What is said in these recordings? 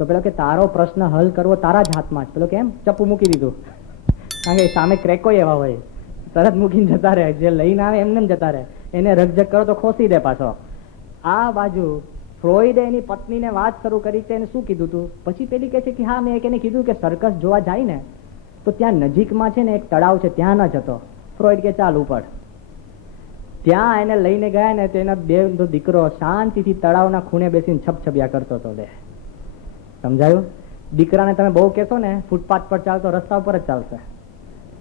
તો પેલો કે તારો પ્રશ્ન હલ કરવો તારા જ હાથમાં જ. પેલો કેમ? ચપ્પુ મૂકી દીધું. કારણ કે સામે ક્રેકો એવા હોય, તરત મૂકીને જતા રહે. જે લઈને આવે એમને જતા રહે. એને રકઝક કરો તો ખોસી દે પાછો. આ બાજુ ફ્રોઈડે એની પત્નીને વાત શરૂ કરી છે. એને શું કીધું તું? પછી પેલી કહે છે કે હા, મેં એને કીધું કે સર્કસ જોવા જાય ને તો ત્યાં નજીકમાં છે ને એક તળાવ છે, ત્યાં ન જતો. ફ્રોઈડ કે ચાલ ઉપર. ત્યાં એને લઈને ગયા ને તો એના બે દીકરો શાંતિથી તળાવના ખૂણે બેસીને છપછપિયા કરતો હતો. લે, સમજાયું? દીકરાને તમે બહુ કહેશો ને ફૂટપાથ પર ચાલતો, રસ્તા ઉપર જ ચાલશે.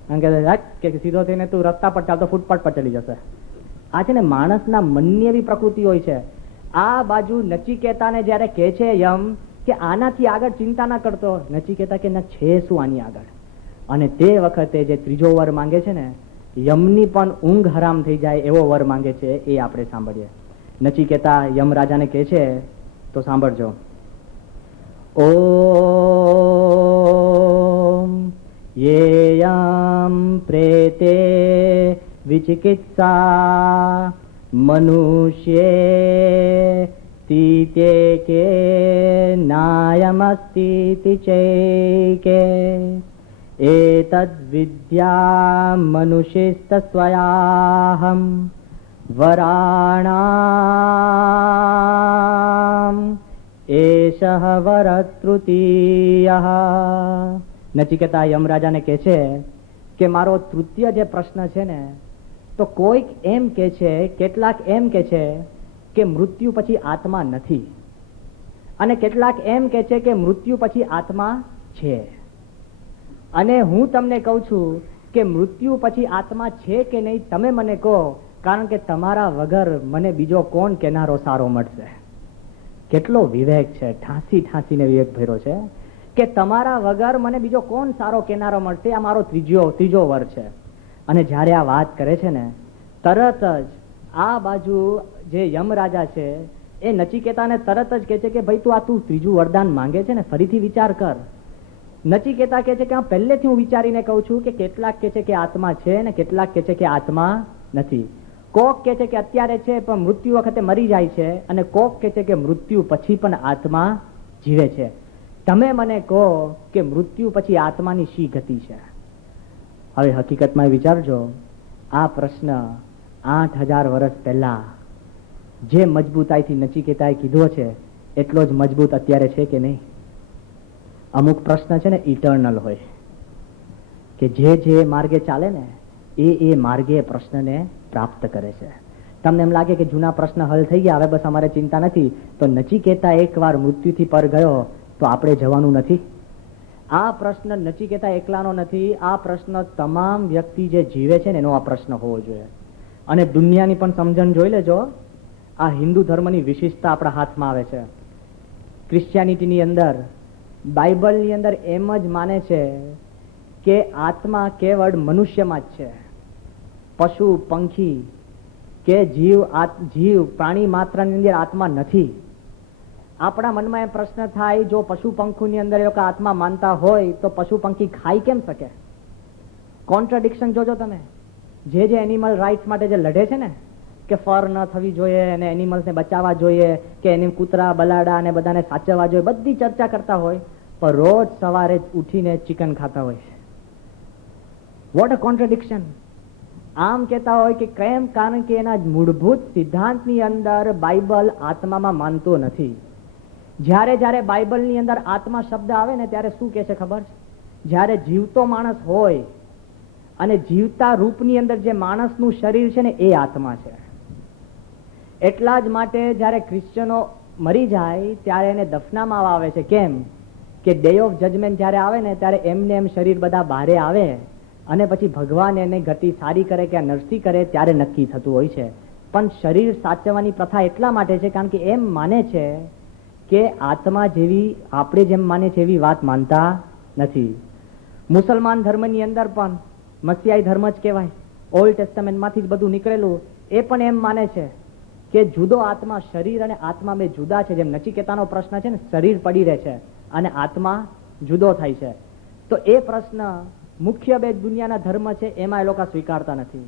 કારણ કે સીધો થઈને તું રસ્તા પર ચાલતો ફૂટપાથ પર ચડી જશે. આ છે ને માણસના મનની એવી પ્રકૃતિ હોય છે. આ બાજુ નચિકેતાને જયારે કહે છે યમ કે આનાથી આગળ ચિંતા ના કરતો, નચિકેતા કે ના છે શું આની આગળ. અને તે વખતે જે ત્રીજો વર માંગે છે ને, યમની પણ ઊંઘ હરામ થઈ જાય એવો વર માંગે છે. એ આપણે સાંભળીએ. નચિકેતા યમ રાજાને કહે છે તો સાંભળજો. ઓમ યેયમ પ્રેતે વિચિકિત્સા મનુષ્યે તીતે કે નાયમસ્તિ ચૈકે એતદ વિદ્યા મનુષ્યસ્ત સ્વયાહમ વરાણામ એષઃ વરતૃતીયઃ. નચિકેતા યમરાજાને કહે છે કે મારો તૃતીય જે પ્રશ્ન છે ને, તો કોઈક એમ કે છે, કેટલાક એમ કે છે કે મૃત્યુ પછી આત્મા નથી, અને કેટલાક એમ કે છે કે મૃત્યુ પછી આત્મા છે. અને હું તમને કહું છું કે મૃત્યુ પછી આત્મા છે કે નહીં તમે મને કહો, કારણ કે તમારા વગર મને બીજો કોણ કેનારો સારો મળશે. કેટલો વિવેક છે, ઠાંસી ઠાંસીને વિવેક ભર્યો છે કે તમારા વગર મને બીજો કોણ સારો કેનારો મળશે. આ મારો ત્રીજો વર છે. અને જ્યારે આ વાત કરે છે ને, તરત જ આ બાજુ જે યમરાજા છે એ નચિકેતાને તરત જ કહે છે કે ભાઈ તું ત્રીજું વરદાન માંગે છે ને, ફરીથી વિચાર કર. નચિકેતા કહે છે કે પહેલેથી હું વિચારીને કહું છું કે કેટલાક કહે છે કે આત્મા છે ને કેટલાક કહે છે કે આત્મા નથી. કોક કહે છે કે અત્યારે છે પણ મૃત્યુ વખતે મરી જાય છે, અને કોક કહે છે કે મૃત્યુ પછી પણ આત્મા જીવે છે. તમે મને કહો કે મૃત્યુ પછી આત્માની શી ગતિ છે? હવે હકીકતમાં વિચારજો, આ પ્રશ્ન 8000 વર્ષ પહેલા જે મજબૂતાઈથી નચિકેતાએ કીધો છે એટલો જ મજબૂત અત્યારે છે કે નહીં? અમુક પ્રશ્ન છે ને ઇટર્નલ હોય, કે જે માર્ગે ચાલે ને એ માર્ગે પ્રશ્નને પ્રાપ્ત કરે છે. તમને એમ લાગે કે જૂના પ્રશ્ન હલ થઈ ગયા, હવે બસ અમારે ચિંતા નથી, તો નચિકેતા એકવાર મૃત્યુથી પર ગયો તો આપણે જવાનું નથી. આ પ્રશ્ન નચિકેતા એકલાનો નથી, આ પ્રશ્ન તમામ વ્યક્તિ જે જીવે છે ને એનો આ પ્રશ્ન હોવો જોઈએ. અને દુનિયાની પણ સમજણ જોઈ લેજો. આ હિન્દુ ધર્મની વિશિષ્ટતા આપણા હાથમાં આવે છે. ક્રિશ્ચિયાનિટીની અંદર, બાઇબલની અંદર એમ જ માને છે કે આત્મા કેવળ મનુષ્યમાં જ છે. પશુ પંખી કે જીવ પ્રાણી માત્રની અંદર આત્મા નથી. આપણા મનમાં એ પ્રશ્ન થાય, જો પશુ પંખીની અંદર એ લોકો આત્મા માનતા હોય તો પશુ પંખી ખાઈ કેમ શકે? કોન્ટ્રાડિક્શન જોજો તમે. જે એનિમલ રાઇટ્સ માટે જે લડે છે ને, કે ફર ન થવી જોઈએ અને એનિમલ્સને બચાવવા જોઈએ, કે એને કૂતરા બલાડા અને બધાને સાચવવા જોઈએ, બધી ચર્ચા કરતા હોય, પણ રોજ સવારે ઉઠીને ચિકન ખાતા હોય છે. What a contradiction! આમ કહેતા હોય કે કેમ? કારણ કે એના મૂળભૂત સિદ્ધાંતની અંદર બાઇબલ આત્મામાં માનતો નથી. જ્યારે બાઇબલની અંદર આત્મા શબ્દ આવે ને ત્યારે શું કહે છે ખબર છે? જ્યારે જીવતો માણસ હોય અને જીવતા રૂપની અંદર જે માણસનું શરીર છે ને એ આત્મા છે. એટલા જ માટે જ્યારે ક્રિશ્ચનો મરી જાય ત્યારે એને દફનામાં આવે છે. કેમ? કે ડે ઓફ જજમેન્ટ જ્યારે આવે ને ત્યારે એમને એમ શરીર બધા બહારે આવે અને પછી ભગવાન એને ગતિ સારી કરે કે નરસી કરે ત્યારે નક્કી થતું હોય છે. પણ શરીર સાચવવાની પ્રથા એટલા માટે છે કારણ કે એમ માને છે કે આત્મા જેવી આપણે જેમ માને છે એવી વાત માનતા નથી. મુસલમાન ધર્મની અંદર પણ મસીહાઈ ધર્મ જ કહેવાય, ઓલ્ડ ટેસ્ટામેન્ટમાંથી જ બધું નીકળેલું, એ પણ એમ માને છે કે જુદો આત્મા, શરીર અને આત્મા બે જુદા છે. જેમ નચિકેતાનો પ્રશ્ન છે ને, શરીર પડી રહે છે અને આત્મા જુદો થાય છે. તો એ પ્રશ્ન મુખ્ય બે દુનિયાના ધર્મ છે એમાં એ લોકો સ્વીકારતા નથી.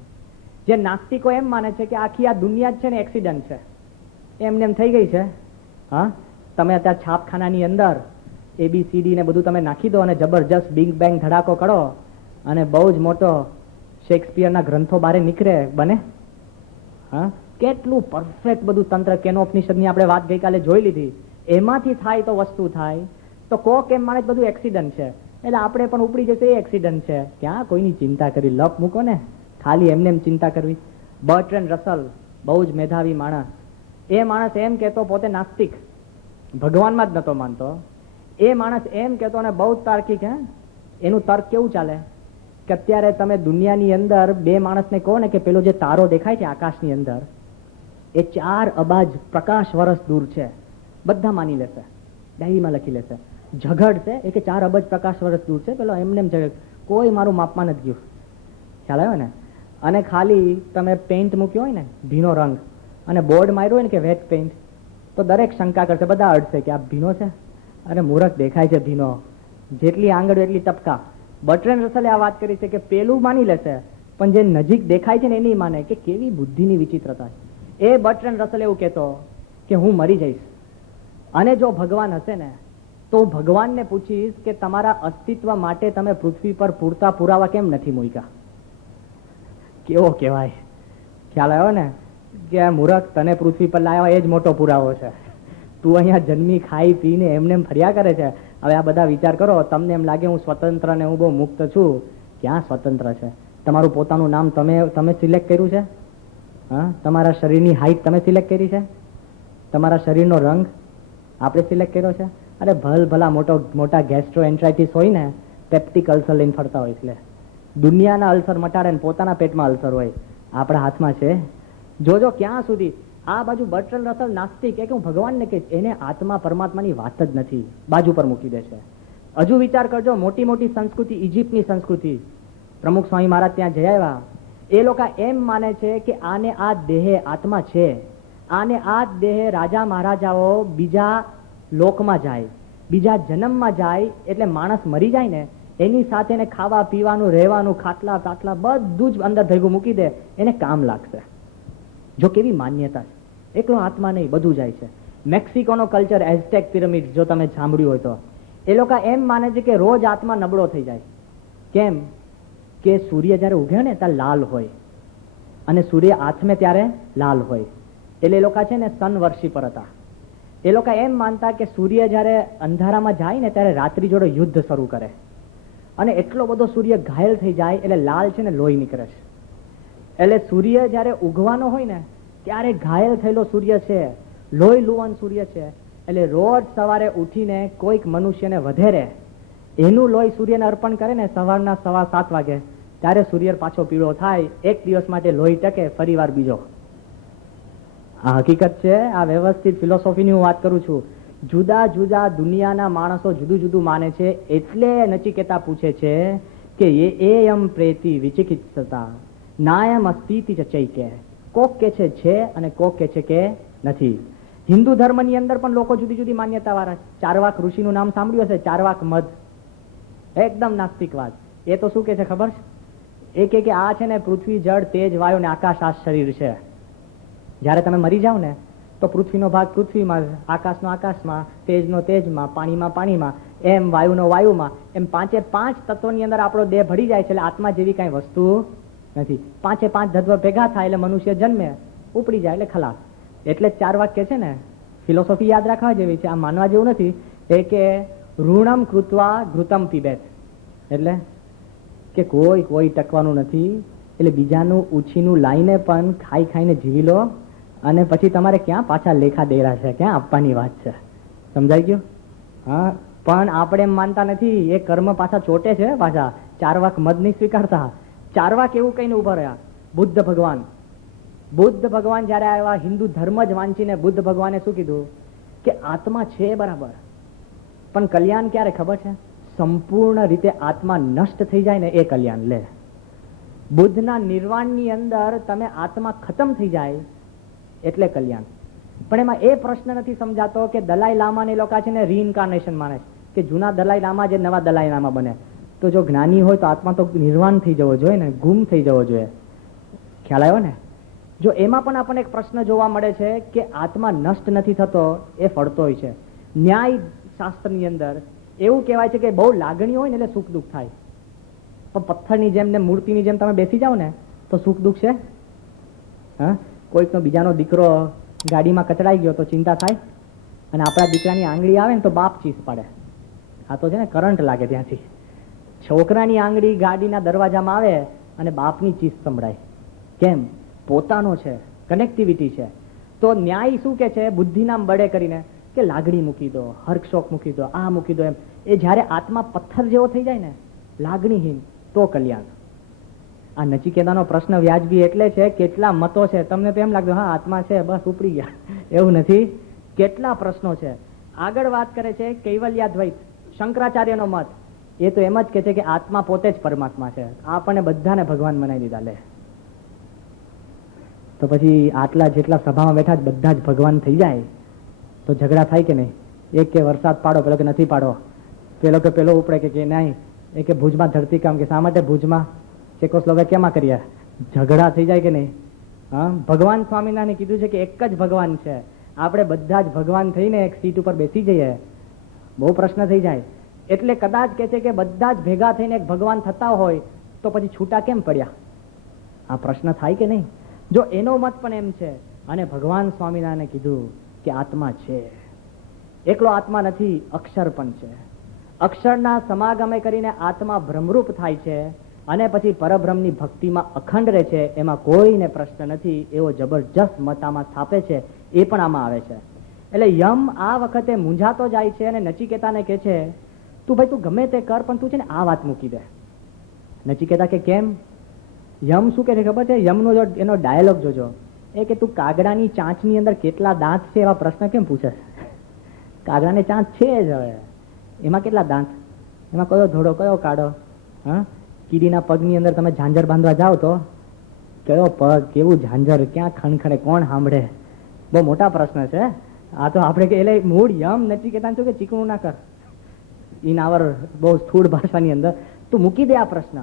જે નાસ્તિકો એમ માને છે કે આખી આ દુનિયા જ છે ને એક્સિડન્ટ છે, એમને એમ થઈ ગઈ છે. હા, તમે અત્યારે છાપખાનાની અંદર ABCD ને બધું તમે નાખી દો અને જબરજસ્ત બિગ બેંગ ધડાકો કરો અને બહુ જ મોટો શેક્સપિયરના ગ્રંથો બારે નીકળે બને? હા, કેટલું પરફેક્ટ બધું તંત્ર કેનોપનિષદની આપણે વાત ગઈકાલે જોઈ લીધી. એમાંથી થાય તો વસ્તુ થાય. તો કોક એમ માને બધું એક્સિડન્ટ છે એટલે આપણે પણ ઉપડી જશે એ એક્સિડન્ટ છે. ક્યાં કોઈની ચિંતા કરી? લપ મૂકો ને, ખાલી એમને એમ ચિંતા કરવી. બર્ટ્રેન્ડ રસલ બહુ જ મેધાવી માણસ. એ માણસ એમ કહેતો, પોતે નાસ્તિક, ભગવાનમાં જ નતો માનતો. એ માણસ એમ કહેતો અને બહુ જ તાર્કિક. એનું તર્ક કેવું ચાલે કે અત્યારે તમે દુનિયાની અંદર બે માણસને કહો ને કે પેલો જે તારો દેખાય છે આકાશની અંદર એ 4 અબજ પ્રકાશ વર્ષ દૂર છે, બધા માની લેશે, ડાયરીમાં લખી લેશે. ઝઘડ છે એ કે 4 અબજ પ્રકાશ વર્ષ દૂર છે, પેલો એમને ઝઘડ, કોઈ મારું માપમાં નથી ગયું. ખ્યાલ આવ્યો ને? અને ખાલી તમે પેઇન્ટ મૂક્યો હોય ને, ભીનો રંગ, અને બોર્ડ માર્યો હોય ને કે વેટ પેઇન્ટ, તો દરેક શંકા કરશે, બધા અડશે કે આ ભીનો છે, અરે મૂરખ દેખાય છે ભીનો, જેટલી આંગળીઓ એટલી ટપકા. બર્ટ્રેન્ડ રસલે આ વાત કરી છે કે પેલું માની લેશે પણ જે નજીક દેખાય છે ને એ નહીં માને. કે કેવી બુદ્ધિની વિચિત્રતા છે. એ બર્ટ્રેન્ડ રસલ એવું કહેતો કે હું મરી જઈશ અને જો ભગવાન હશે ને તો ભગવાનને પૂછીશ કે તમારા અસ્તિત્વ માટે તમે પૃથ્વી પર પૂરતા પુરાવા કેમ નથી મૂક્યા. કેવો કહેવાય? ખ્યાલ આવ્યો ને કે મૂરખ, તને પૃથ્વી પર લાવ્યા એ જ મોટો પુરાવો છે. તું અહીંયા જન્મી ખાઈ પીને એમને એમ ફર્યા કરે છે. હવે આ બધા વિચાર કરો, તમને એમ લાગે હું સ્વતંત્ર ને હું બહુ મુક્ત છું. ક્યાં સ્વતંત્ર છે? તમારું પોતાનું નામ તમે સિલેક્ટ કર્યું છે? હા, તમારા શરીરની હાઈટ તમે સિલેક્ટ કરી છે? તમારા શરીરનો રંગ આપણે સિલેક્ટ કર્યો છે? અરે ભલા મોટા ગેસ્ટ્રો એન્ટ્રાઇટિસ હોય ને, પેપ્ટિક અલ્સર લઈને ફરતા હોય. એટલે દુનિયાના અલ્સર મટાડે ને પોતાના પેટમાં અલ્સર હોય. આપણા હાથમાં છે. જોજો ક્યાં સુધી. આ બાજુ બર્ટ્રેન્ડ રસલ નાસ્તિક કે હું ભગવાનને કે એને આત્મા પરમાત્માની વાત જ નથી, બાજુ પર મૂકી દે છે. હજુ વિચાર કરજો, મોટી મોટી સંસ્કૃતિ, ઇજિપ્તની સંસ્કૃતિ, પ્રમુખ સ્વામી મહારાજ ત્યાં જઈ આવ્યા. એ લોકો એમ માને છે કે આને આ દેહે આત્મા છે, આને આ દેહે રાજા મહારાજાઓ બીજા લોકમાં જાય, બીજા જન્મમાં જાય, એટલે માણસ મરી જાય ને એની સાથે એને ખાવા પીવાનું, રહેવાનું, ખાટલા તાટલા બધું જ અંદર ભેગું મૂકી દે, એને કામ લાગશે. જો કેવી માન્યતા છે! એકલો આત્મા નહીં, બધું જાય છે. મેક્સિકોનો કલ્ચર, એઝટેક પિરામિડ જો તમે સાંભળ્યું હોય તો, એ લોકો એમ માને છે કે રોજ આત્મા નબળો થઈ જાય. કેમ? કે સૂર્ય જયારે ઉગે ને ત્યારે લાલ હોય અને સૂર્ય આથમે ત્યારે લાલ હોય. એટલે એ લોકો છે ને સન વર્ષિપર હતા. એ લોકો એમ માનતા કે સૂર્ય જયારે અંધારામાં જાય ને ત્યારે રાત્રિ જોડે યુદ્ધ શરૂ કરે અને એટલો બધો સૂર્ય ઘાયલ થઈ જાય એટલે લાલ છે ને લોહી નીકળે છે. એટલે સૂર્ય જયારે ઉગવાનો હોય ને ત્યારે ઘાયલ થયેલો સૂર્ય છે, લોહી લુવાન સૂર્ય છે, એટલે રોજ સવારે ઉઠીને કોઈક મનુષ્યને વધેરે એનું લોહી સૂર્યને અર્પણ કરે ને સવારના 7:15 વાગે, ત્યારે સૂર્ય પાછો પીળો થાય. એક દિવસ માટે લોહી ટકે, ફરી વાર બીજો. આ હકીકત છે. આ વ્યવસ્થિત ફિલોસોફીની હું વાત કરું છું. જુદા જુદા દુનિયાના માણસો જુદું જુદું માને છે. એટલે નચિકેતા પૂછે છે કે એયમ પ્રેતિ વિચિકિત્સતા નાયમ અસ્તિતિ ચૈકે. કોક કે છે અને કોક કે છે કે નથી. હિન્દુ ધર્મની અંદર પણ લોકો જુદી જુદી માન્યતા વાળા. ચારવાક ઋષિનું નામ સાંભળ્યું હશે, ચારવાક મધ, એકદમ નાસ્તિકવાદ. એ તો શું કે છે ખબર છે? એ કે આ છે ને પૃથ્વી, જળ, તેજ, વાયુ ને આકાશ આ શરીર છે. જયારે તમે મરી જાઓ ને તો પૃથ્વીનો ભાગ પૃથ્વીમાં, આકાશનો આકાશમાં, તેજનો તેજમાં, પાણીમાં પાણીમાં, એમ વાયુનો વાયુમાં, એમ 5 તત્વોની અંદર આપણો દેહ ભળી જાય છે. એટલે આત્મા જેવી કઈ વસ્તુ નથી. 5 તત્વ ભેગા થાય એટલે મનુષ્ય જન્મે, ઉપડી જાય એટલે ખલાસ. એટલે 4 વાક્ય છે ને, ફિલોસોફી યાદ રાખવા જેવી છે, આ માનવા જેવું નથી. એ કે ઋણમ કૃત્વા ઘૃતમ પીબેત, એટલે કે કોઈ ટકવાનું નથી. એટલે બીજાનું ઉછીનું લાઈને પણ ખાઈને જીવી લો અને પછી તમારે ક્યાં પાછા લેખા દેરા છે, ક્યાં આપવાની વાત છે. સમજાઈ ગયું? હા, પણ આપણે એમ માનતા નથી. એ કર્મ પાછા ચોટે છે. પાછા 4 વાક મદ નહીં સ્વીકારતા. 4 વાક એવું કહીને ઉભા રહ્યા. બુદ્ધ ભગવાન જયારે આવ્યા, હિન્દુ ધર્મ જ વાંચીને બુદ્ધ ભગવાને શું કીધું કે આત્મા છે બરાબર, પણ કલ્યાણ ક્યારે ખબર છે? સંપૂર્ણ રીતે આત્મા નષ્ટ થઈ જાય ને એ કલ્યાણ લે. બુદ્ધના નિર્વાણની અંદર તમે આત્મા ખતમ થઈ જાય એટલે કલ્યાણ. પણ એમાં એ પ્રશ્ન નથી સમજાતો કે દલાઈ લામા ને લોકો છે ને રીઇન્કાર્નેશન માને કે જૂના દલાઈ લામા જે નવા દલાઈ લામા બને. તો જો જ્ઞાની હોય તો આત્મા તો નિર્વાણ થઈ જવો જોઈએ ને, ગુમ થઈ જવો જોઈએ. ખ્યાલ આવ્યો ને? જો એમાં પણ આપણને એક પ્રશ્ન જોવા મળે છે કે આત્મા નષ્ટ નથી થતો, એ ફળતો હોય છે. ન્યાય શાસ્ત્રની અંદર એવું કહેવાય છે કે બહુ લાગણી હોય ને એટલે સુખ દુઃખ થાય. પણ પથ્થરની જેમ ને મૂર્તિની જેમ તમે બેસી જાઓ ને તો સુખ દુઃખ છે? હા, કોઈકનો બીજાનો દીકરો ગાડીમાં કચડાઈ ગયો તો ચિંતા થાય, અને આપણા દીકરાની આંગળી આવે ને તો બાપ ચીસ પાડે. આ તો છે ને કરંટ લાગે ત્યાંથી. છોકરાની આંગળી ગાડીના દરવાજામાં આવે અને બાપની ચીસ સંભળાય. કેમ? પોતાનો છે, કનેક્ટિવિટી છે. તો ન્યાય શું કે છે? બુદ્ધિના બળે કરીને કે લાગણી મૂકી દો, હર્ષશોક મૂકી દો, આ મૂકી દો. એમ એ જ્યારે આત્મા પથ્થર જેવો થઈ જાય ને, લાગણીહીન, તો કલ્યાણ. આ નચિકેતાનો પ્રશ્ન વ્યાજબી એટલે છે, કેટલા મતો છે. તમને તો એમ લાગતું હા આત્મા છે બસ ઉપડી ગયા, એવું નથી. કેટલા પ્રશ્નો છે. આગળ વાત કરે છે કૈવલ્યાદ્વૈત, શંકરાચાર્યનો મત. એ તો એમ જ કે છે કે આત્મા પોતે જ પરમાત્મા છે. આપણને બધાને ભગવાન બનાવી દીધા. લે તો પછી આટલા જેટલા સભામાં બેઠા બધા જ ભગવાન થઈ જાય તો ઝઘડા થાય કે નહીં? એક કે વરસાદ પાડો, પેલો કે નથી પાડો, પેલો કે પેલો ઉપડે કે નહીં, એ કે ભુજમાં ધરતીકામ, કે શા માટે ભુજમાં, ચેકોસ્લોવાકિયા કેમાં કરીએ? ઝઘડા થઈ જાય કે નહીં? હા, ભગવાન સ્વામિનારાયણે કીધું છે કે એક જ ભગવાન છે. આપણે બધા જ ભગવાન થઈને એક સીટ ઉપર બેસી જઈએ, બહુ પ્રશ્ન થઈ જાય. એટલે કદાચ કે છે કે બધા જ ભેગા થઈને એક ભગવાન થતા હોય તો પછી છૂટા કેમ પડ્યા? આ પ્રશ્ન થાય કે નહીં? જો એનો મત પણ એમ છે, અને ભગવાન સ્વામિનારાયણે કીધું કે આત્મા છે, એકલો આત્મા નથી, અક્ષર પણ છે. અક્ષરના સમાગમે કરીને આત્મા ભ્રમરૂપ થાય છે અને પછી પરબ્રહ્મની ભક્તિમાં અખંડ રહે છે. એમાં કોઈને પ્રશ્ન નથી. એવો જબરજસ્ત મત આમાં સ્થાપે છે. એ પણ આમાં આવે છે. એટલે યમ આ વખતે મૂંઝાતો જાય છે અને નચિકેતાને કહે છે તું ભાઈ તું ગમે તે કર પણ તું છે ને આ વાત મૂકી દે. નચિકેતા કે કેમ? યમ શું કહે છે ખબર છે? યમનો જો એનો ડાયલોગ જોજો, એ કે તું કાગડાની ચાંચની અંદર કેટલા દાંત છે એવા પ્રશ્ન કેમ પૂછે? કાગડાને ચાંચ છે જ, હવે એમાં કેટલા દાંત, એમાં કયો ધોળો કયો કાળો? હા, કીડીના પગની અંદર તમે ઝાંઝર બાંધવા જાઓ તો કયો પગ, કેવું ઝાંઝર, ક્યાં ખણખણે, કોણ સાંભળે? બહુ મોટા પ્રશ્ન છે આ તો. આપણે કે એટલે મૂળ યમ નચિકેતા શું કે ચીકણું ના કર, ઇન આવર બહુ સ્થૂળ ભાષાની અંદર તું મૂકી દે આ પ્રશ્ન.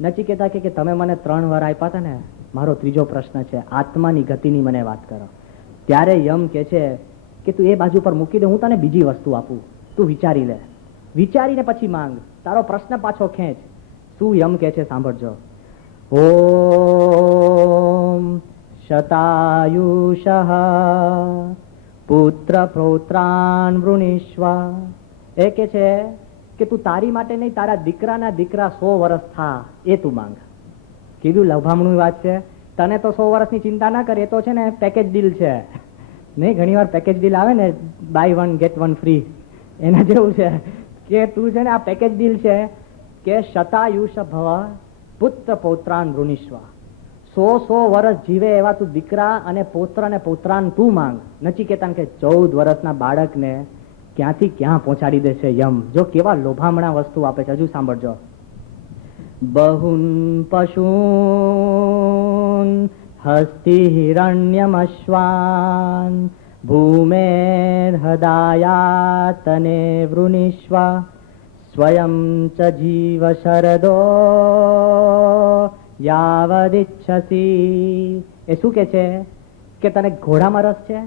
નચિકેતા કે તમે મને 3 વાર આપ્યા હતા ને, મારો ત્રીજો પ્રશ્ન છે આત્માની ગતિની મને વાત કરો. ત્યારે યમ કે છે કે તું એ બાજુ પર મૂકી દે, હું તને બીજી વસ્તુ આપું, તું વિચારી લે, વિચારીને પછી માંગ, તારો પ્રશ્ન પાછો ખેંચ. શું યમ કે છે સાંભળજો. ઓમ શતાયુષ પુત્ર પૌત્રાન વૃણીશ્વા. એ કે છે કે તું તારી માટે નહીં, તારા દીકરાના દીકરા 100 વર્ષ થા, એ તું માંગ. કીધું લભામણું વાત છે. તને તો 100 વર્ષની ચિંતા ના કરે, એ તો છે ને પેકેજ ડીલ છે. નહીં, ઘણી વાર પેકેજ ડીલ આવે ને, બાય 1 get 1 ફ્રી, એના જેવું છે કે તું છે ને આ પેકેજ ડીલ છે કે શતાયુષ ભવ પુત્ર પૌત્રાન વૃણીશ્વા. 100 વર્ષ જીવે એવા તું દીકરા અને પૌત્ર ને પૌત્રાન તું માંગ. નચિકેતાન કે 14 વર્ષના બાળકને ક્યાંથી ક્યાં પહોંચાડી દે છે યમ. જો કેવા લોભામણા વસ્તુ આપે છે. હજુ સાંભળજો. બહુન પશુન હસ્તિ હિરણ્યમશ્વાન ભૂમેર હદાયાતને વૃણીશ્વા સ્વયં ચ જીવ શરદો યાવદિચ્છસી. એ શું કે છે કે તને ઘોડામાં રસ છે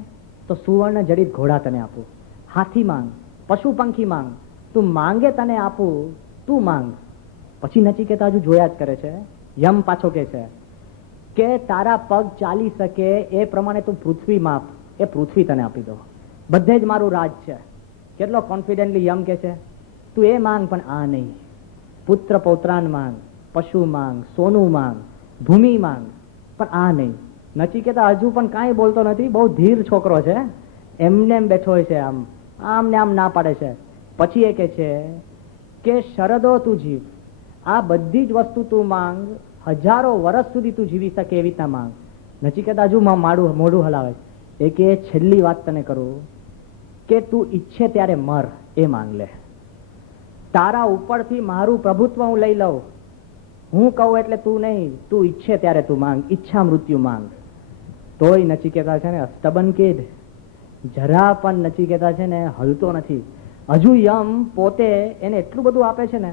તો સુવર્ણ જડિત ઘોડા તને આપું. હાથી માંગ, પશુ પંખી માંગ, તું માંગે તને આપું, તું માંગ. પછી નચિકેતા હજુ જોયા જ કરે છે. યમ પાછો કે છે કે તારા પગ ચાલી શકે એ પ્રમાણે તું પૃથ્વી માપ, એ પૃથ્વી તને આપી દો, બધે જ મારું રાજ છે. કેટલો કોન્ફિડન્ટલી યમ કે છે તું એ માંગ પણ આ નહીં. પુત્ર પૌત્રાન માંગ, પશુ માંગ, સોનું માંગ, ભૂમિ માંગ, પણ આ નહીં. નચિકેતા હજુ પણ કાંઈ બોલતો નથી. બહુ ધીર છોકરો છે, એમને એમ બેઠો હોય છે, આમ ને આમ ના પાડે છે. પછી એ કે છે કે શરદો તું જીવ, આ બધી જ વસ્તુ તું માંગ, 1000 વર્ષ સુધી તું જીવી શકે એવી રીતના માંગ. નચિકેતા હજુ મોઢું હલાવે છે. એ કે છેલ્લી વાત તને કરું કે તું ઈચ્છે ત્યારે મર, એ માંગ લે. તારા ઉપરથી મારું પ્રભુત્વ હું લઈ લઉં, હું કહું એટલે તું નહીં, તું ઈચ્છે ત્યારે તું માંગ, ઈચ્છા મૃત્યુ માંગ. તોય નચિકેતા છે ને સ્ટબન કિડ, જરા પણ નચિકેતા છે ને હલતો નથી. હજુ યમ પોતે એને એટલું બધું આપે છે ને